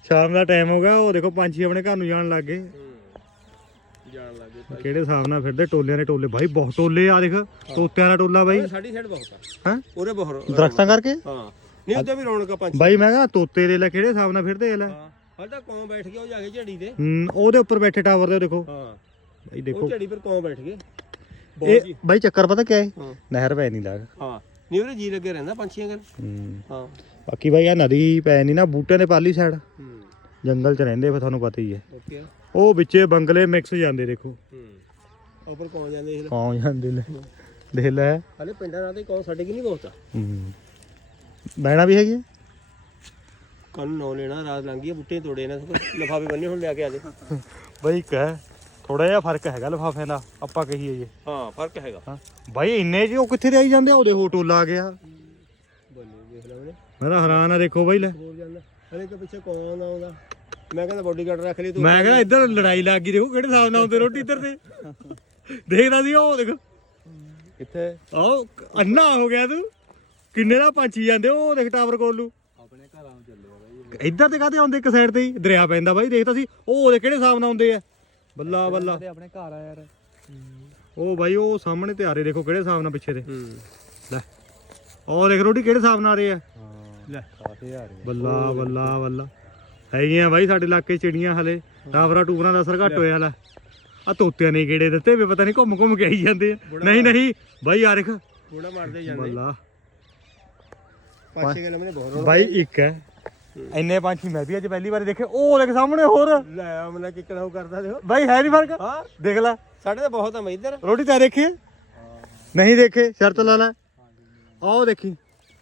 ਸ਼ਾਮ ਦਾ ਟਾਈਮ ਹੋ ਗਿਆ ਉਹ ਦੇਖੋ ਪੰਛੀ ਆਪਣੇ ਘਰ ਨੂੰ ਜਾਣ ਲੱਗ ਗਏ। ਜਾਣ ਲੱਗੇ ਕਿਹੜੇ ਹਿਸਾਬ ਨਾਲ ਫਿਰਦੇ? ਟੋਲਿਆਂ ਦੇ ਟੋਲੇ। ਬਾਈ ਬਹੁਤ ਟੋਲੇ ਆ ਦੇਖ। ਤੋਤਿਆਂ ਦਾ ਟੋਲਾ ਬਾਈ। ਸਾਡੀ ਸਾਈਡ ਬਹੁਤ ਆ। ਹੈ? ਉਰੇ ਬਹੁਤ ਦਰਖਤਾਂ ਕਰਕੇ? ਹਾਂ। ਨਹੀਂ ਉੱਤੇ ਵੀ ਰੌਣਕ ਪੰਜ ਬਾਈ ਮੈਂ ਕਹਾ ਤੋਤੇ ਦੇ ਲੈ ਕਿਹੜੇ ਹਿਸਾਬ ਨਾਲ ਫਿਰਦੇ ਲੈ? ਹਾਂ। ਹਲ ਤਾਂ ਕੌਂ ਬੈਠ ਗਿਆ ਉਹ ਜਾ ਕੇ ਝੜੀ ਤੇ। ਹੂੰ ਉਹਦੇ ਉੱਪਰ ਬੈਠੇ ਟਾਵਰ ਦੇ ਦੇਖੋ। ਹਾਂ। ਬਾਈ ਉਹ ਦੇਖੋ। ਝੜੀ ਪਰ ਕੌਂ ਬੈਠ ਗਏ ਬਹੁਤ ਇਹ ਜੀ। ਬਾਈ ਚੱਕਰ ਪਤਾ ਕਿਆ ਹੈ? ਨਹਿਰ ਪੈ ਨਹੀਂ ਲੱਗ। ਹਾਂ। ਨਹੀਂ ਉਹਦੇ ਜੀ ਲੱਗੇ ਰਹਿੰਦਾ ਪੰਛੀਆਂ ਕਰ ਹੂੰ। ਬਾਕੀ ਬਾਈ ਆ ਨਦੀ ਪੈ ਨਹੀਂ ਨਾ ਬੂਟਿਆਂ ਦੇ ਪਾਲੀ ਸਾਈਡ ਹੂੰ। ਜੰਗਲ 'ਚ ਰਹਿੰਦੇ ਫਿਰ ਤੁਹਾਨੂੰ ਪਤਾ ਹੀ ਹੈ। ਓਕੇ। ਉਹ ਵਿੱਚੇ ਬੰਗਲੇ ਮਿਕਸ ਜਾਂਦੇ ਦੇਖੋ। ਹੂੰ। ਉੱਪਰ ਕੌਂ ਜਾਂਦੇ ਇਹ ਕੌਣ ਜਾਂਦੇ ਲੈ ਦੇਖ ਲੈ। ਹਲੇ ਪਿੰਡਾਂ ਨਾਲ ਤੇ ਕੌਂ ਸਾਡੇ ਕੀ ਨਹੀਂ ਬਹੁਤ ਆ ਹੂੰ। ਬੈਣਾ ਵੀ ਹੈਗੀ? ਕੱਲ ਨੌ ਲੈਣਾ ਰਾਤ ਆ, ਬੂਟੇ ਤੋੜੇ ਨੇ ਲਫਾਫੇ ਬੰਨੇ ਹੁਣ ਲਿਆ ਕੇ ਆ ਦੇ। ਬਾਈ ਇੱਕ ਹੈ ਥੋੜਾ ਜਿਹਾ ਫ਼ਰਕ ਹੈਗਾ ਲਫਾਫਿਆਂ ਦਾ ਆਪਾਂ ਕਹੀਏ ਜੇ। ਹਾਂ ਫ਼ਰਕ ਹੈਗਾ। ਬਾਈ ਇੰਨੇ ਜੀ ਉਹ ਕਿੱਥੇ ਆਈ ਜਾਂਦੇ? ਉਹਦੇ ਹੋ ਟੋਲਾ ਆ ਗਿਆ। ਬੱਲੇ ਦੇਖ ਲੈ ਉਹਨੇ। ਮੈਂ ਤਾਂ ਹੈਰਾਨ ਆ ਦੇਖੋ ਬਾਈ ਲੈ। ਹੋਰ ਜਾਂਦਾ। ਹਲੇ ਤਾਂ ਪਿੱਛੇ ਕੌਣ ਆਉਂਦਾ? ਮੈਂ ਕਹਿੰਦਾ ਬੋਡੀਗਾਰਡ ਰੱਖ ਲਈ ਤੂੰ। ਮੈਂ ਕਹਿੰਦਾ ਇੱਧਰ ਲੜਾਈ ਲੱਗ ਗਈ ਦੇਖੋ ਕਿਹੜੇ ਹਿਸਾਬ ਨਾਲ ਆਉਂਦੇ ਰੋਟੀ ਇੱਧਰ ਤੇ। ਦੇਖਦਾ ਸੀ ਉਹ ਦੇਖ। ਕਿੱਥੇ ਉਹ ਅੰਨਾ ਹੋ ਗਿਆ ਤੂੰ। ਕਿੰਨੇ ਦਾ ਪੰਛੀ ਜਾਂਦੇ ਉਹ ਦੇਖ ਟਾਵਰ ਕੋਲ ਨੂੰ। ਆਪਣੇ ਘਰਾਂ ਨੂੰ ਚੱਲੇ ਆ ਬਾਈ ਇੱਧਰ ਤੇ ਕਾਹਦੇ ਆਉਂਦੇ ਇੱਕ ਸਾਈਡ ਤੇ ਹੀ? ਦਰਿਆ ਪੈਂਦਾ ਬਾਈ ਦੇਖਦਾ ਸੀ। ਉਹ ਉਹਦੇ ਕਿਹੜੇ ਹਿਸਾਬ ਨਾਲ ਆਉਂਦੇ ਆ? ਬੱਲਾ ਬੱਲਾ। ਆਪਣੇ ਘਰ ਆ ਯਾਰ। ਉਹ ਬਾਈ ਉਹ ਸਾਹਮਣੇ ਤੇ ਆ ਰਹੇ ਦੇਖੋ ਕਿਹੜੇ ਹਿਸਾਬ ਨਾਲ ਪਿੱਛੇ ਤੇ। ਲੈ। ਉਹ ਦੇਖ ਰੋਟੀ ਕਿਹੜੇ ਹਿਸਾਬ ਨਾਲ ਆ ਰਹੇ ਆ? ਹਾਂ ਲੈ ਕਾਫੀ ਆ ਰਹੇ ਬੱਲਾ ਬੱਲਾ ਬੱਲਾ। ਹੈਗੀਆਂ ਬਾਈ ਸਾਡੇ ਇਲਾਕੇ 'ਚ ਚਿੜੀਆਂ ਹਲੇ। ਟਾਵਰਾ ਟੂਬਰਾਂ ਦਾ ਅਸਰ ਘੱਟ ਹੋਇਆ ਲੈ ਆ ਤੋਤਿਆਂ ਨੇ ਕਿਹੜੇ ਦਿੱਤੇ ਵੀ ਪਤਾ ਨਹੀਂ ਘੁੰਮ ਘੁੰਮ ਕੇ ਆਈ ਜਾਂਦੇ ਆ। ਨਹੀਂ ਨਹੀਂ ਬਾਈ ਆ ਦੇਖ। ਥੋੜਾ ਮਾਰਦੇ ਜਾਂਦੇ। ਬੱਲਾ। ਪਾਛੇ ਗੱਲ ਮੈਨੇ ਬਹੁਤ ਬਾਈ ਇੱਕ ਹੈ। ਇੰਨੇ ਪੰਛੀ ਮੈਂ ਵੀ ਅੱਜ ਪਹਿਲੀ ਵਾਰ ਦੇਖੇ। ਉਹ ਦੇਖ ਸਾਹਮਣੇ ਹੋਰ। ਲੈ ਮਤਲਬ ਕਿੱਕਣਾ ਉਹ ਕਰਦਾ ਦੇਖੋ ਬਾਈ ਹੈ ਨਹੀਂ ਫ਼ਰਕ। ਹਾਂ। ਦੇਖ ਲੈ। ਸਾਡੇ ਤਾਂ ਬਹੁਤ ਆ ਮੈਂ ਇੱਧਰ। ਰੋਟੀ ਤਾਂ ਦੇਖੀ ਨਹੀਂ ਦੇਖੇ ਸ਼ਰਤ ਲਾ ਲੈ। ਆਹ ਦੇਖੀ।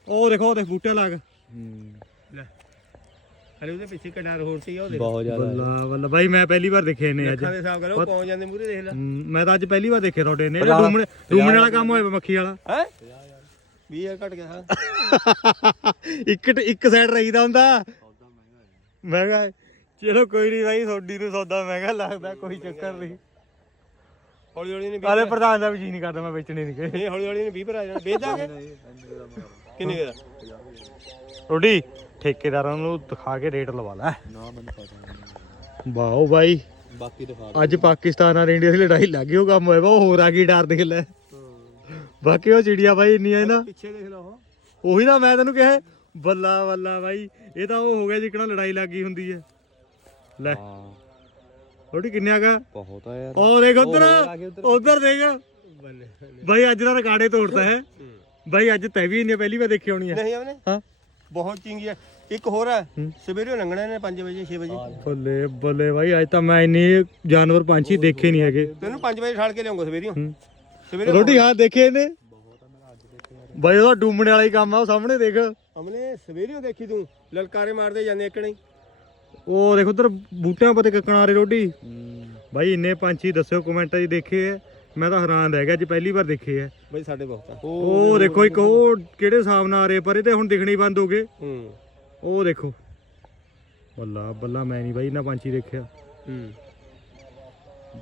ਉਹ ਦੇਖੋ ਉਹ ਦੇਖ ਬੂਟੇ ਲੱਗ। ਹੂੰ। ਹਲੇ ਉਹਦੇ ਪਿੱਛੇ ਕਨਾਰ ਹੋਰ ਸੀ ਉਹ ਦੇਖ ਬਹੁਤ ਜ਼ਿਆਦਾ ਬੱਲਾ ਬੱਲਾ ਬਾਈ ਮੈਂ ਪਹਿਲੀ ਵਾਰ ਦੇਖੇ ਨੇ ਅੱਜ ਅੱਖਾਂ ਦੇ ਹਿਸਾਬ ਕਰੋ ਕੌਣ ਜਾਂਦੇ ਮੂਰੇ ਦੇਖ ਲੈ ਹਮ, ਮੈਂ ਤਾਂ ਅੱਜ ਪਹਿਲੀ ਵਾਰ ਦੇਖੇ ਤੁਹਾਡੇ ਨੇ ਡੂਮਣੇ ਡੂਮਣੇ ਵਾਲਾ ਕੰਮ ਹੋਇਆ ਵਾ ਮੱਖੀ ਵਾਲਾ ਹੈ 20 ਘਟ ਗਿਆ ਹਾਂ ਇੱਕ ਇੱਕ ਸਾਈਡ ਰਹੀਦਾ ਹੁੰਦਾ ਮੈਂ ਕਿਹਾ ਚਲੋ ਕੋਈ ਨਹੀਂ ਬਾਈ ਤੁਹਾਡੀ ਨੂੰ ਸੌਦਾ ਮਹਿੰਗਾ ਲੱਗਦਾ ਕੋਈ ਚੱਕਰ ਨਹੀਂ ਹੌਲੀ ਹੌਲੀ ਨੇ ਕਾਲੇ ਪ੍ਰਧਾਨ ਦਾ ਵੀ ਜੀ ਨਹੀਂ ਕਰਦਾ ਮੈਂ ਵੇਚਣੇ ਨਹੀਂ ਹੌਲੀ ਹੌਲੀ ਨੇ 20 ਪਰ ਆ ਜਾਣਾ ਵੇਚ ਦਾਂਗੇ ਕਿੰਨੇ ਦਾ ਰੋਡੀ ਠੇਕੇਦਾਰਾਂ ਨੂੰ ਦਿਖਾ ਕੇ ਰੇਟ ਲਵਾ ਲੈ। ਨਾ ਮੈਨੂੰ ਪਤਾ ਨਹੀਂ। ਵਾਓ ਬਾਈ। ਬਾਕੀ ਦਿਖਾ ਅੱਜ ਪਾਕਿਸਤਾਨ ਨਾਲ ਇੰਡੀਆ ਦੀ ਲੜਾਈ ਲੱਗ ਗਈ ਉਹ ਕੰਮ ਹੋਇਆ ਵਾ ਉਹ ਹੋਰ ਆ ਗਈ ਡਰ ਦੇਖ ਲੈ। ਬਾਕੀ ਉਹ ਚਿੜੀਆਂ ਬਾਈ ਇੰਨੀਆਂ ਹੀ ਨਾ। ਪਿੱਛੇ ਦੇਖ ਲਓ ਉਹ। ਉਹੀ ਨਾ ਮੈਂ ਤੈਨੂੰ ਕਿਹਾ ਬੱਲਾ ਬੱਲਾ ਬਾਈ ਇਹ ਤਾਂ ਉਹ ਹੋ ਗਿਆ ਜਿਕਣਾ ਲੜਾਈ ਲੱਗ ਗਈ ਹੁੰਦੀ ਹੈ ਲੈ। ਰੋਟੀ ਕਿੰਨੇ ਗਿਆ ਬਹੁਤ ਆ ਯਾਰ। ਉਹ ਦੇਖ ਉਧਰ। ਉੱਧਰ। ਦੇਖ। ਬਾਈ ਅੱਜ ਦਾ ਰਿਕਾਰਡੇ ਤੋੜਦਾ ਹੈ। ਬਾਈ ਅੱਜ ਤੈ ਵੀ ਇੰਨੇ ਪਹਿਲੀ ਵਾਰ ਦੇਖੀ ਹੋਣੀ ਹੈ ਨਹੀਂ ਉਹਨੇ ਹਾਂ। ਬਹੁਤ ਚਿੰਗੀ ਹੈ ਇੱਕ ਹੋਰ ਹੈ। ਸਵੇਰੇ ਲੰਘਣਾ ਨੇ 5 ਵਜੇ 6 ਵਜੇ। ਬੱਲੇ ਬੱਲੇ ਬਾਈ ਅੱਜ ਤਾਂ ਮੈਂ ਇੰਨੇ ਜਾਨਵਰ ਪੰਛੀ ਦੇਖੇ ਨਹੀਂ ਹੈਗੇ। ਤੈਨੂੰ 5 ਵਜੇ ਛਾੜ ਕੇ ਲਿਆਉਂਗਾ ਸਵੇਰੇ। ਸਵੇਰੇ ਰੋਟੀ ਹਾਂ ਦੇਖੇ ਇਹਨੇ? ਬਾਈ ਉਹਦਾ ਡੂਮਣੇ ਵਾਲਾ ਹੀ ਕੰਮ ਆ ਉਹ ਸਾਹਮਣੇ ਦੇਖ। ਹਮਨੇ ਸਵੇਰੇ ਦੇਖੀ ਤੂੰ? ਲਲਕਾਰੇ ਮਾਰਦੇ ਜਾਂਦੇ ਇੱਕਣੇ ਉਹ ਦੇਖ ਉਧਰ ਬੂਟਿਆਂ ਪਤੇ ਕਿਕਣਾ ਰੇ ਰੋਟੀ। ਹੂੰ। ਬਾਈ ਇੰਨੇ ਪੰਛੀ ਦੱਸਿਓ ਕਮੈਂਟਾਂ 'ਚ ਦੇਖੇ ਆ। ਮੈਂ ਤਾਂ ਹੈਰਾਨ ਰਹਿ ਗਿਆ ਅੱਜ ਪਹਿਲੀ ਵਾਰ ਦੇਖੇ ਆ। ਬਈ ਸਾਡੇ ਬਹੁਤ ਆ। ਉਹ ਦੇਖੋ ਇੱਕ ਉਹ ਕਿਹੜੇ ਹਿਸਾਬ ਨਾਲ ਆ ਰਹੇ ਪਰ ਇਹ ਤੇ ਹੁਣ ਦਿਖਣੀ ਬੰਦ ਹੋ ਗਏ। ਹੂੰ। ਉਹ ਦੇਖੋ। ਬੱਲਾ ਬੱਲਾ ਮੈਂ ਨਹੀਂ ਬਾਈ ਇਹਨਾਂ ਪੰਛੀ ਦੇਖਿਆ। ਹੂੰ।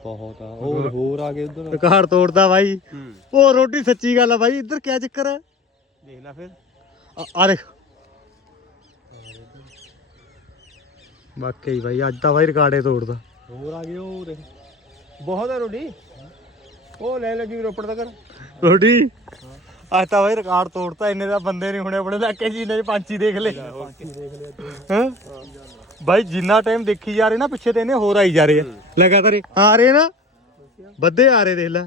ਬਹੁਤ ਆ। ਉਹ ਹੋਰ। ਆ ਗਏ ਉਧਰ? ਕਾਰ ਤੋੜਦਾ ਬਾਈ। ਹੂੰ। ਉਹ ਰੋਟੀ ਸੱਚੀ ਗੱਲ ਆ ਬਾਈ ਇੱਧਰ ਕਿਆ ਚੱਕਰ ਹੈ ਦੇਖ ਲੈ ਫਿਰ। ਆ- ਆ ਦੇਖ। ਵਾਕਈ ਬਾਈ ਅੱਜ ਤਾਂ ਬਾਈ ਰਿਕਾਰਡੇ ਤੋੜਦਾ। ਹੋਰ ਆ ਗਏ ਉਹ ਦੇਖ। ਬਹੁਤ ਆ ਰੋਡੀ ਉਹ ਲੈ ਲੱਗੀ ਵੀ ਰੋਪੜ ਤੱਕ। ਰੋਟੀ? ਅੱਜ ਤਾਂ ਬਾਈ ਰਿਕਾਰਡ ਤੋੜਤਾ ਇੰਨੇ ਦਾ ਬੰਦੇ ਨਹੀਂ ਹੁਣੇ ਆਪਣੇ ਇਲਾਕੇ ਇੰਨੇ ਚ ਪੰਛੀ ਦੇਖ ਲੈ ਹਾਂ? ਬਾਈ ਜਿੰਨਾ ਟਾਈਮ ਦੇਖੀ ਜਾ ਰਹੇ ਨਾ ਪਿੱਛੇ ਤੇ ਇਹਨੇ ਹੋਰ ਆਈ ਜਾ ਰਹੇ ਆ। ਲਗਾਤਾਰ ਆ ਰਹੇ ਨਾ ਵੱਧੇ ਆ ਰਹੇ ਦੇਖ ਲੈ।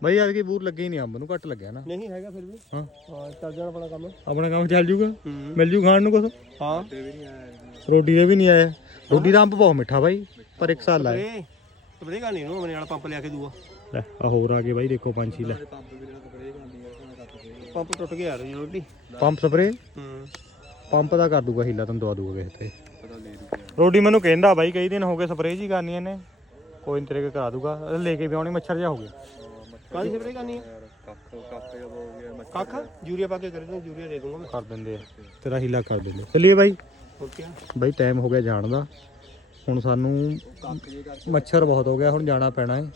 ਬਾਈ ਅੱਜ ਕੀ ਬੂਰ ਲੱਗੇ ਹੀ ਨਹੀਂ ਅੰਬ ਨੂੰ ਘੱਟ ਲੱਗਿਆ ਨਾ। ਨਹੀਂ ਹੈਗਾ ਫਿਰ ਵੀ। ਹਾਂ। ਹਾਂ ਚੱਲ ਜਾਣਾ ਆਪਣਾ ਕੰਮ। ਆਪਣਾ ਕੰਮ ਚੱਲ ਜੂਗਾ? ਮਿਲ ਜੂ ਖਾਣ ਨੂੰ ਕੁਛ? ਹਾਂ। ਰੋਟੀ ਦੇ ਵੀ ਨਹੀਂ ਆਇਆ। ਰੋਟੀ ਦਾ ਅੰਬ ਬਹੁਤ ਮਿੱਠਾ ਬਾਈ ਪਰ ਇੱਕ ਸਾਲ ਲਾਏ ਏ ਸਪਰੇ ਕਰਨੀ ਨੂੰ ਆਪਣੇ ਨਾਲ ਪੰਪ ਲਿਆ ਕੇ ਦੂਆ। ਲੈ ਆ ਹੋਰ ਆ ਗਏ ਬਾਈ ਦੇਖੋ ਪੰਛੀ ਲੈ ਪੰਪ ਵੀ ਨਾਲ ਸਪਰੇਅ ਕਰਦੀ ਆ ਕੱਟ ਪੰਪ ਟੁੱਟ ਗਿਆ ਯਾਰ ਰੋਡੀ ਪੰਪ ਸਪਰੇ? ਹੂੰ। ਪੰਪ ਦਾ ਕਰ ਦੂਗਾ ਹੀਲਾ ਤੈਨੂੰ ਦਵਾ ਦੂਗਾ ਕਿਸੇ ਤੇ। ਪਤਾ ਲੈ ਰੁਕਿਆ ਰੋਟੀ ਮੈਨੂੰ ਕਹਿੰਦਾ ਬਾਈ ਕਈ ਦਿਨ ਹੋ ਗਏ ਸਪਰੇਅ ਜੀ ਕਰਨੀ ਇਹਨੇ। ਕੋਈ ਨੀ ਤੇਰੇ ਕਰਾ ਦੂਗਾ। ਇਹ ਲੈ ਕੇ ਵੀ ਆਉਣੀ ਮੱਛਰ ਜਾ ਹੋ ਗਿਆ। ਕਾਹਦੀ ਸਪਰੇ ਕਰਨੀ ਹੈ ਕੱਖ ਕੱਖ ਜਬ ਹੋ ਗਿਆ ਮੱਛਰ ਕੱਖ? ਯੂਰੀਆ ਪਾ ਕੇ ਕਰੇ ਤੂੰ ਯੂਰੀਆ ਦੇ ਦੂੰਗਾ ਮੈਂ। ਕਰ ਦਿੰਦੇ ਆ। ਤੇਰਾ ਹੀਲਾ ਕਰ ਦਿੰਦੇ ਚੱਲੀਏ ਬਾਈ। ਹੋਰ ਕੀ ਬਾਈ ਟਾਈਮ ਹੋ ਗਿਆ ਜਾਣ ਦਾ। ਹੁਣ ਸਾਨੂੰ ਕੱਖ ਜੇ ਕਰ ਮੱਛਰ ਬਹੁਤ ਹੋ ਗਿਆ ਹੁਣ ਜਾਣਾ ਪੈਣਾ ਹੈ।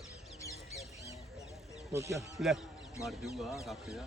ਹੋਰ ਕੀ ਲੈ। ਮਰ ਜਾਊਗਾ ਕੱਖ ਜਾ